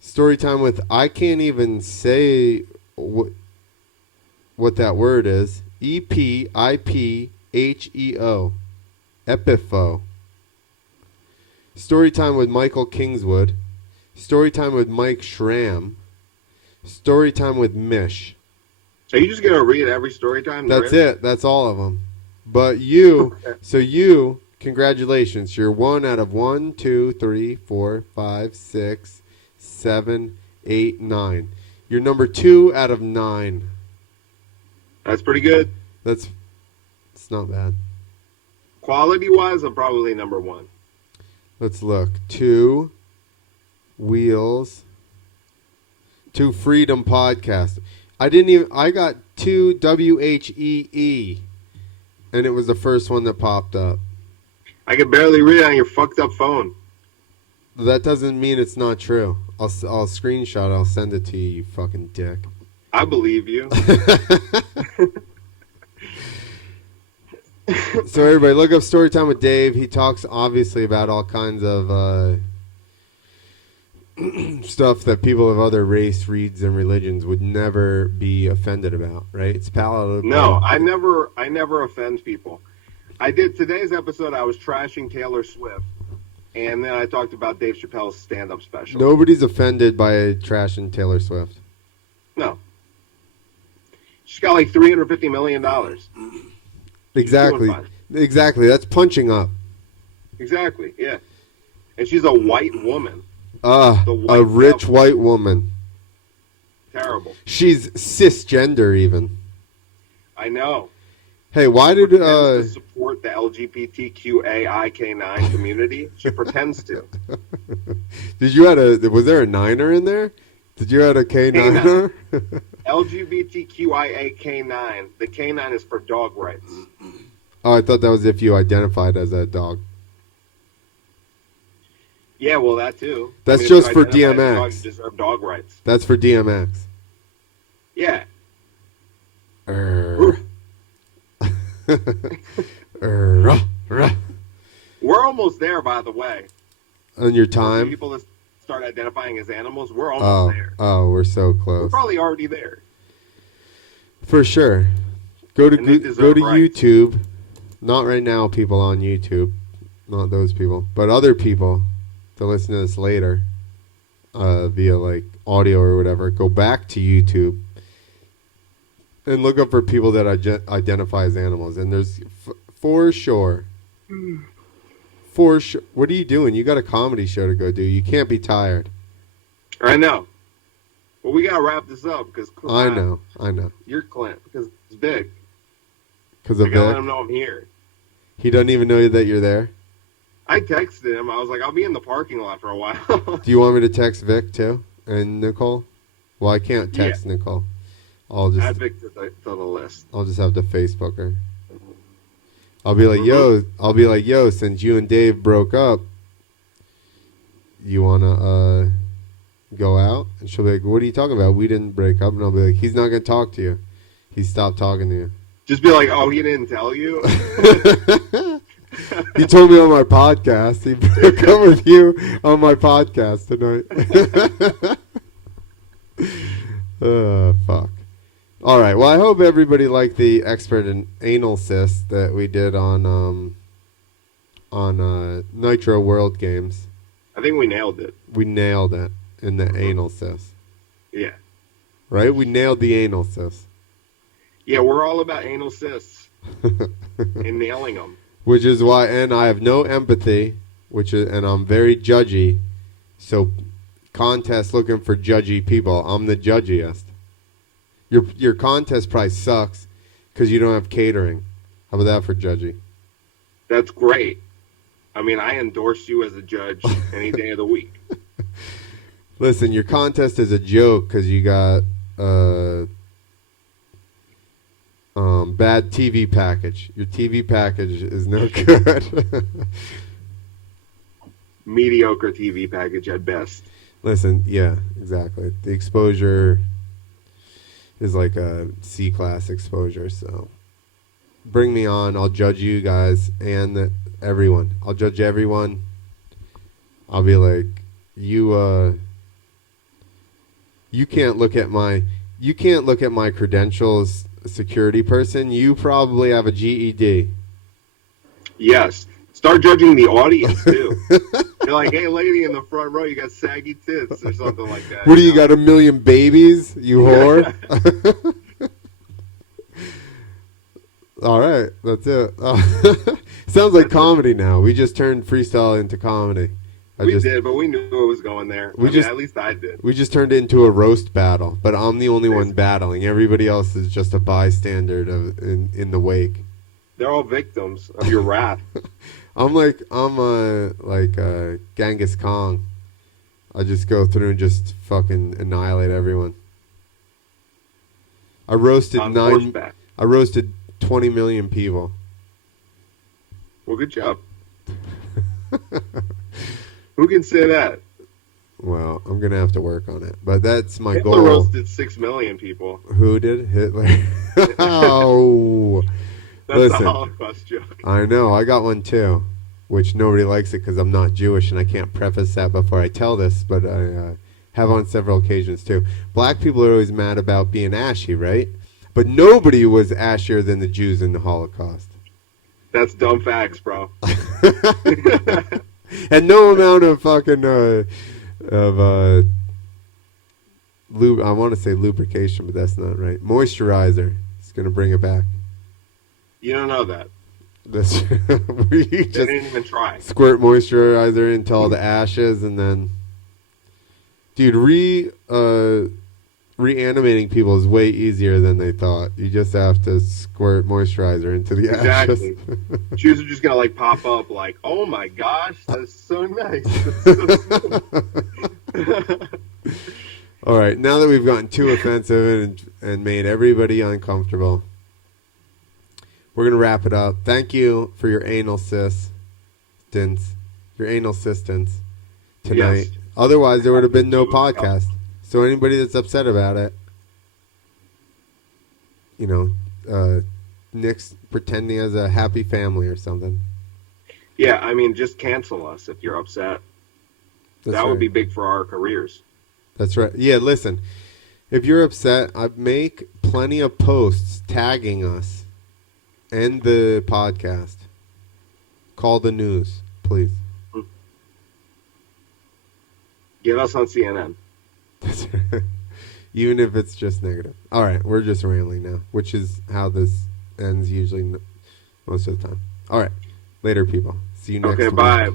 Story time with I can't even say what that word is. EPIPHEO. Epipho. Story time with Michael Kingswood. Story time with Mike Schramm. Story time with Mish. Are you just going to read every story time? That's it. That's all of them. But you, congratulations. You're 1 out of 1, 2, 3, 4, 5, 6, 7, 8, 9. You're number 2 out of 9. That's pretty good. It's not bad. Quality-wise, I'm probably number 1. Let's look. 2 Wheels. 2 Freedom Podcast. I got 2 WHEE. And it was the first one that popped up. I can barely read it on your fucked up phone. That doesn't mean it's not true. I'll screenshot it. I'll send it to you, you fucking dick. I believe you. So everybody, look up Storytime with Dave. He talks obviously about all kinds of stuff that people of other race, reads, and religions would never be offended about. Right? It's palatable. No, I never offend people. I did today's episode. I was trashing Taylor Swift, and then I talked about Dave Chappelle's stand-up special. Nobody's offended by trashing Taylor Swift. No. She's got like $350 million. Exactly. Exactly. That's punching up. Exactly. Yeah. And she's a white woman. A rich white woman. Terrible. She's cisgender even. I know. Hey, why did to support the LGBTQAIK9 community? She pretends to. Was there a niner in there? Did you add a K9? LGBTQIAK9. The K9 is for dog rights. Oh, I thought that was if you identified as a dog. Yeah, well, that too. That's just for DMX. Dogs deserve dog rights. That's for DMX. Yeah. We're almost there, by the way. On your time? People that start identifying as animals, we're almost there. Oh, we're so close. We're probably already there. For sure. Go to rights. YouTube. Not right now, people on YouTube. Not those people. But other people to listen to this later via like audio or whatever. Go back to YouTube and look up for people that identify as animals. And there's for sure. For sure. What are you doing? You got a comedy show to go do. You can't be tired. I know. Well, we got to wrap this up because I know. You're Clint because it's big. Because of I got to let Vic? him know I'm here. He doesn't even know that you're there? I texted him. I was like, I'll be in the parking lot for a while. Do you want me to text Vic too? And Nicole? Well, I can't text Nicole. I'll just add Vic to the list. I'll just have to Facebook her. I'll be like, yo, since you and Dave broke up, you wanna go out? And she'll be like, what are you talking about? We didn't break up. And I'll be like, he's not gonna talk to you. He stopped talking to you. Just be like, oh, he didn't tell you? He told me on my podcast. He broke up with you on my podcast tonight. Fuck. All right. Well, I hope everybody liked the expert in anal cysts that we did on Nitro World Games. I think we nailed it. We nailed it in the anal cysts. Yeah. Right? We nailed the anal cysts. Yeah, we're all about anal cysts. and nailing them. Which is why, and I have no empathy, and I'm very judgy. So, contest looking for judgy people. I'm the judgiest. Your contest price sucks because you don't have catering. How about that for judgy? That's great. I mean, I endorse you as a judge any day of the week. Listen, your contest is a joke because you got bad TV package. Your TV package is no good. Mediocre TV package at best. Listen, yeah, exactly. The exposure is like a C-class exposure, so bring me on. I'll judge you guys and everyone. I'll judge everyone. I'll be like, you can't look at my credentials, security person. You probably have a GED. Yes. Start judging the audience too. You're like, hey, lady in the front row, you got saggy tits or something like that. What do you got? A million babies, you whore. All right, that's it. Sounds like comedy now. We just turned freestyle into comedy. We did, but we knew it was going there. At least I did. We just turned it into a roast battle, but I'm the only one battling. Everybody else is just a bystander in the wake. They're all victims of your wrath. I'm like Genghis Khan. I just go through and just fucking annihilate everyone. I roasted 20 million people. Well, good job. Who can say that? Well, I'm gonna have to work on it, but that's my Hitler goal. roasted 6 million people. Who did? Hitler? Oh, that's listen, a Holocaust joke. I know. I got one too, which nobody likes it because I'm not Jewish and I can't preface that before I tell this, but I have on several occasions too. Black people are always mad about being ashy, right? But nobody was ashier than the Jews in the Holocaust. That's dumb facts, bro. And no amount of fucking I want to say lubrication, but that's not right. Moisturizer is gonna bring it back. You don't know that. That's we didn't even try. Squirt moisturizer into all the ashes, and then, dude, reanimating people is way easier than they thought. You just have to squirt moisturizer into the ashes. Jews are just gonna like pop up, like, oh my gosh, that's so nice. That's so cool. All right, now that we've gotten too offensive and made everybody uncomfortable, we're gonna wrap it up. Thank you for your anal assistance tonight. Yes. Otherwise, there would have been no podcast. So anybody that's upset about it, Nick's pretending as a happy family or something. Yeah, I mean, just cancel us if you're upset. That would be big for our careers. That's right. Yeah, listen, if you're upset, I make plenty of posts tagging us and the podcast. Call the news, please. Get us on CNN. Even if it's just negative. All right, we're just rambling now, which is how this ends usually most of the time. All right, later, people. See you next week. Okay, bye.